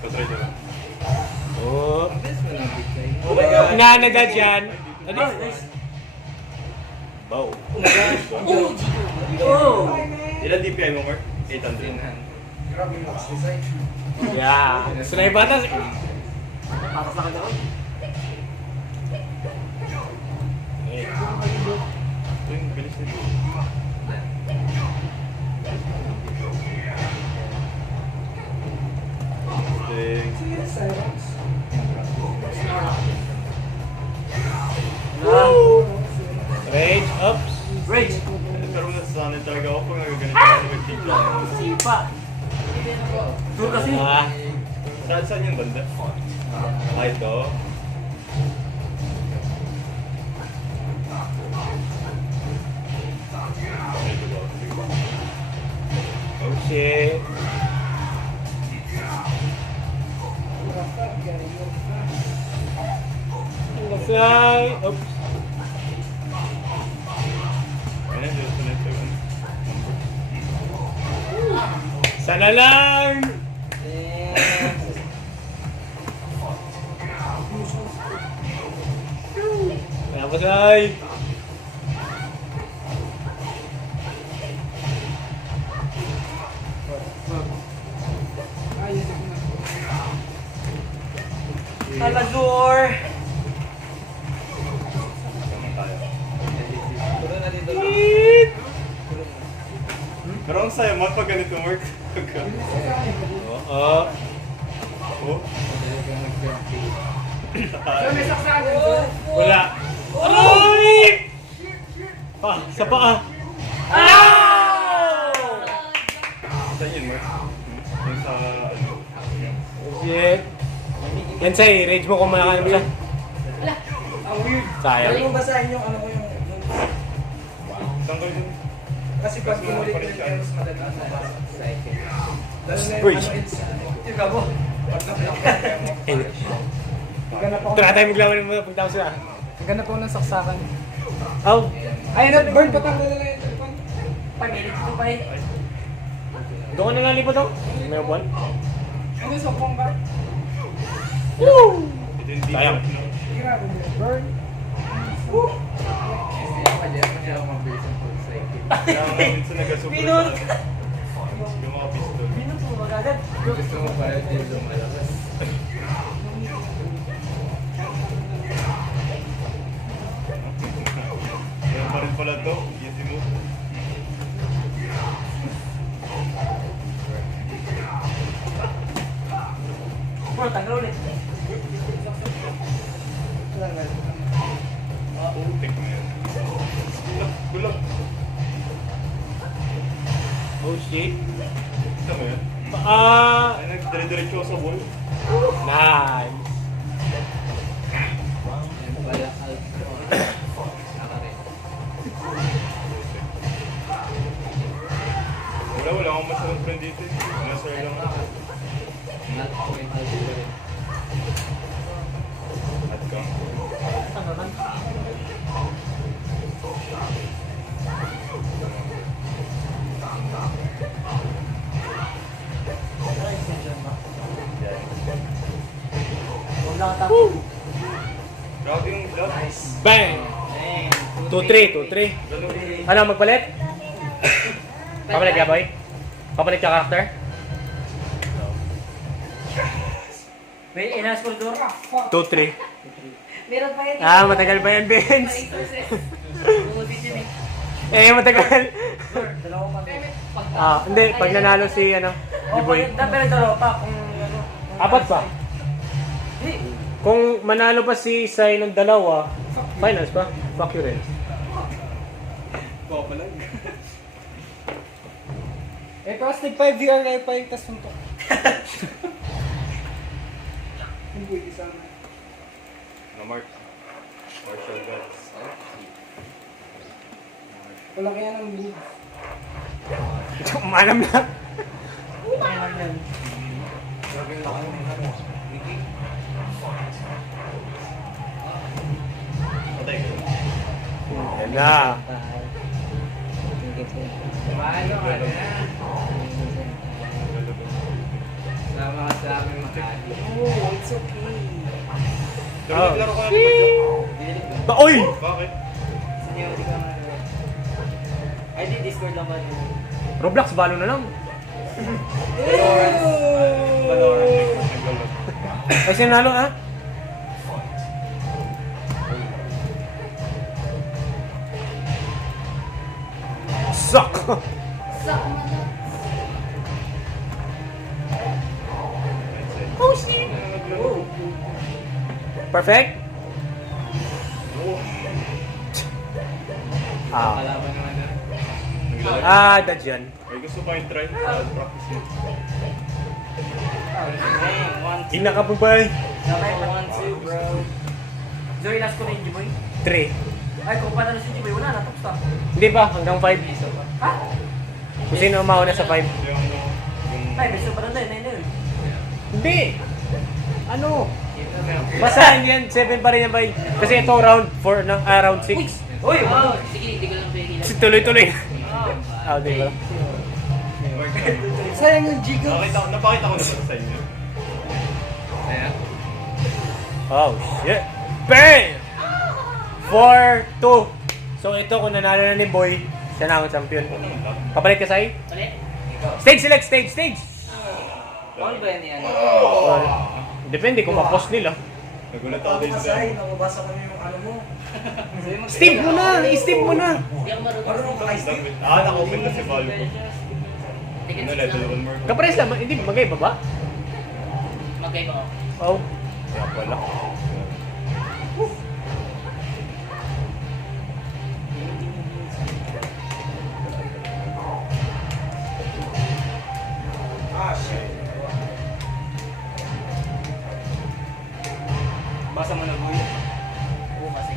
Patry nyo lang. Oh. Oh my God. Nanagad yan. Ano? Oh, nice. Bow. Oh! Ilan DPI mo, Mark? 800. Grabe yung box design. Yeah. Sunay bata. Patas na ka Eh, Ito yung bilis nito. Thanks. Rage ups. Rage! Pero nasasanay talaga ako pag nagaganito ako nag-tigla. Sipa! Sure kasi. Saan yung banda? Ito. Oh shit. Fly. Oops. Ayun, sunod ito. Sana lang. Tapos ay. Alazur! Pero ang saya mo pag ganito work. Oo. Oh. Wala. Ay! Pa, sa paa. Saan yun, Mark? Yung sa ano? Shit. Yan sa'yo, rage mo kung malakain mo siya. Ang weird. Sayang. Pwede mo basahin yung ano ko yung... Saan ko yun? Kasi pag kinulit ko yung terms, madalas na basa. Lalo na yung Bridge. ano, it's... Tika mo. Pag na-block Ganap ako. Tara tayo maglaban mo pagtapos na. Ganap ako ng saksakan. Oh. Ay, burn pa tanggal na lang yung telephone. 5 minutes ito pa eh. Doon ka na nga lipat ako. May upuan. Ano sa pong ba? Woo! Ito yung Sayang. no? Grabe niya. Burn. Kaya nga minsan nagkasubra Pinut! sa... Yung mga pistol. Minutes mo agad. Gusto mo pa rin yung lumalabas. Meron pa rin pala to. Easy move. Bro, tanggal ulit. Putik na yan. Gulak. Oh shit. Ito mo yan? Ah, Ay, nagdire-diretso ako sa wall. nice. Wala akong masyadong friend dito eh. Nasa lang ako. At kang. Tanggal man. Ay, extension ba? Huwag lang tapos. Grabe yung blood. Bang! 2-3, 2-3. Ganun. Ano, magpalit? Papalit ka, boy? Papalit ka karakter? Wait, enhance for door. 2-3. Meron pa yun. Ah, matagal pa yan, Vince. Umulit yun eh. Matagal. Dalawa pa. Ah, hindi. Pag nanalo si, ano, si boy. Pero dalawa pa kung ano. Apat pa. Hindi. Kung manalo pa si Sai ng dalawa, finals pa. Fuck you rin. Eh, tapos nag-5 VR na pa yung tas suntok. Na Mark. Martial gods. Wala kaya ng move. Manam na. Kailan yan? Patay ka. Yan na. Sama ka sa amin makali. Oh, it's okay. Pero naglaro ka na naman Ba, oy! Bakit? Sa niyo, di ka ay, di Discord lang ba? Roblox, balo na lang. Valorant. Naglalaro. Ay, sinalo, ha? Suck! Oh, shit! Perfect? Ah, Kalaban naman na. Naglalaro. dad yan. Ay, gusto ko yung try. Practice yun. Ina ka po ba? Okay, 1, 2, bro. Joy, last ko na yung Jiboy. 3. Ay, kung panalo si Jiboy, wala na, tapos na. Hindi ba? Hanggang 5. Ha? Kung sino ang mauna sa 5. Yung Ay, beso pa rin na yun. Hindi! Ano? Basta yan, 7 pa rin yan, bay. Kasi ito round 4 ng round 6. Uy, Oh, sige, hindi ko lang pahingin. Tuloy-tuloy. Ah, di ba? Sayang yung Jigo. Napakita ko naman sa inyo. Ayan. Oh, shit. Bang! 4-2. So ito, kung nanalo na ni Boy, siya na ang champion. Kapalit ka, Sai? Ulit? Stage select, stage! All ba yan yan? Well, depende kung ma-post nila. Nagulat ako din sa... Nakabasa ko yung ano mo. Steve mo na! I-Steve mo na! Hindi ako marunong. Naka-open kasi value ko. Ticket Ano, six level lang. 1 more ko. Kapares lang, hindi magkaiba ba? Magkaiba ako. Oh. Kaya pala. Basa mo na boy. Oo, kasi.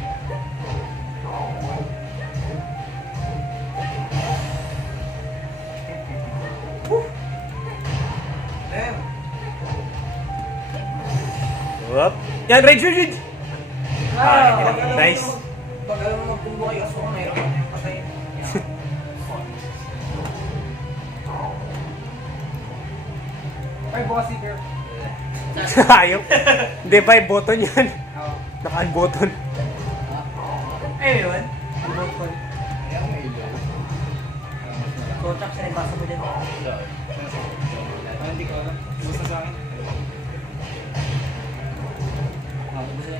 Damn. Whoop. Yan, rage! Nice. Pag alam mo magpumbo kayo, so mayroon ka yung patay. Ay, bukas si Bear. Ayok. Hindi ba, button yan. Naka-button. Ay, yun. Vote ko. Ayan, may ilaw. Kotak, sinibasa mo din. Hindi ko alam. Basta sa akin.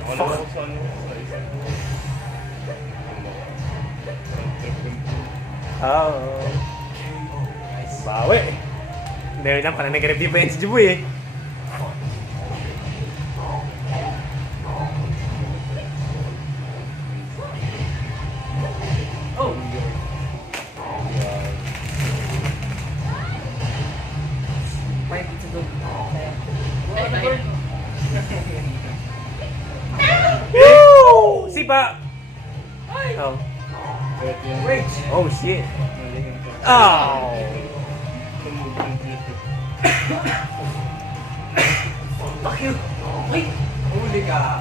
Wala ako sa ano, sa isa. Oh. Bawi. Hindi lang, parang nag-review pa yan si Jiboy eh. pa! Oh. Kahit yan. Oh, shit. Mali yung Oh! tumove ng YouTube. Fuck you! Wait! Huli ka!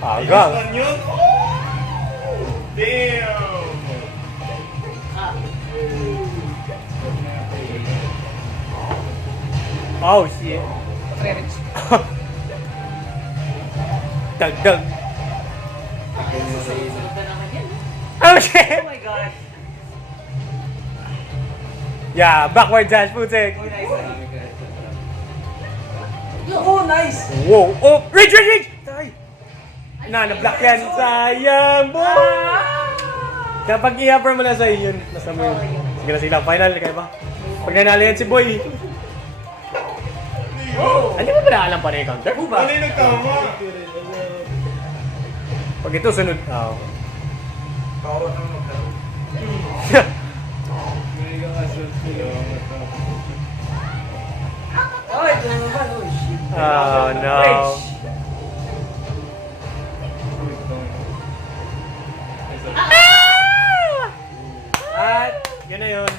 Agang. Gusto yun? Oh! Damn! Oh, shit. Dagdag. Susunod na naman yan. Oh, shit! Oh my gosh. Yeah, backward dash, putik. Oh, nice! Wow! Oh! Reach! Ay! Na-block yan. Sayang, boy! Kapag i-upper mo na sa yun, nasa mo yun. Sige na sila, final, kaya ba? Pag nanalo yan si Boy. Hindi mo ba na alam pa na yung counter? Mali nagtama! Pag ito, sunod. Oh. Power naman maglaro. Mali kang assault nila. Oh, ito na naman. Oh, shit. Oh, no. At, yun na yun.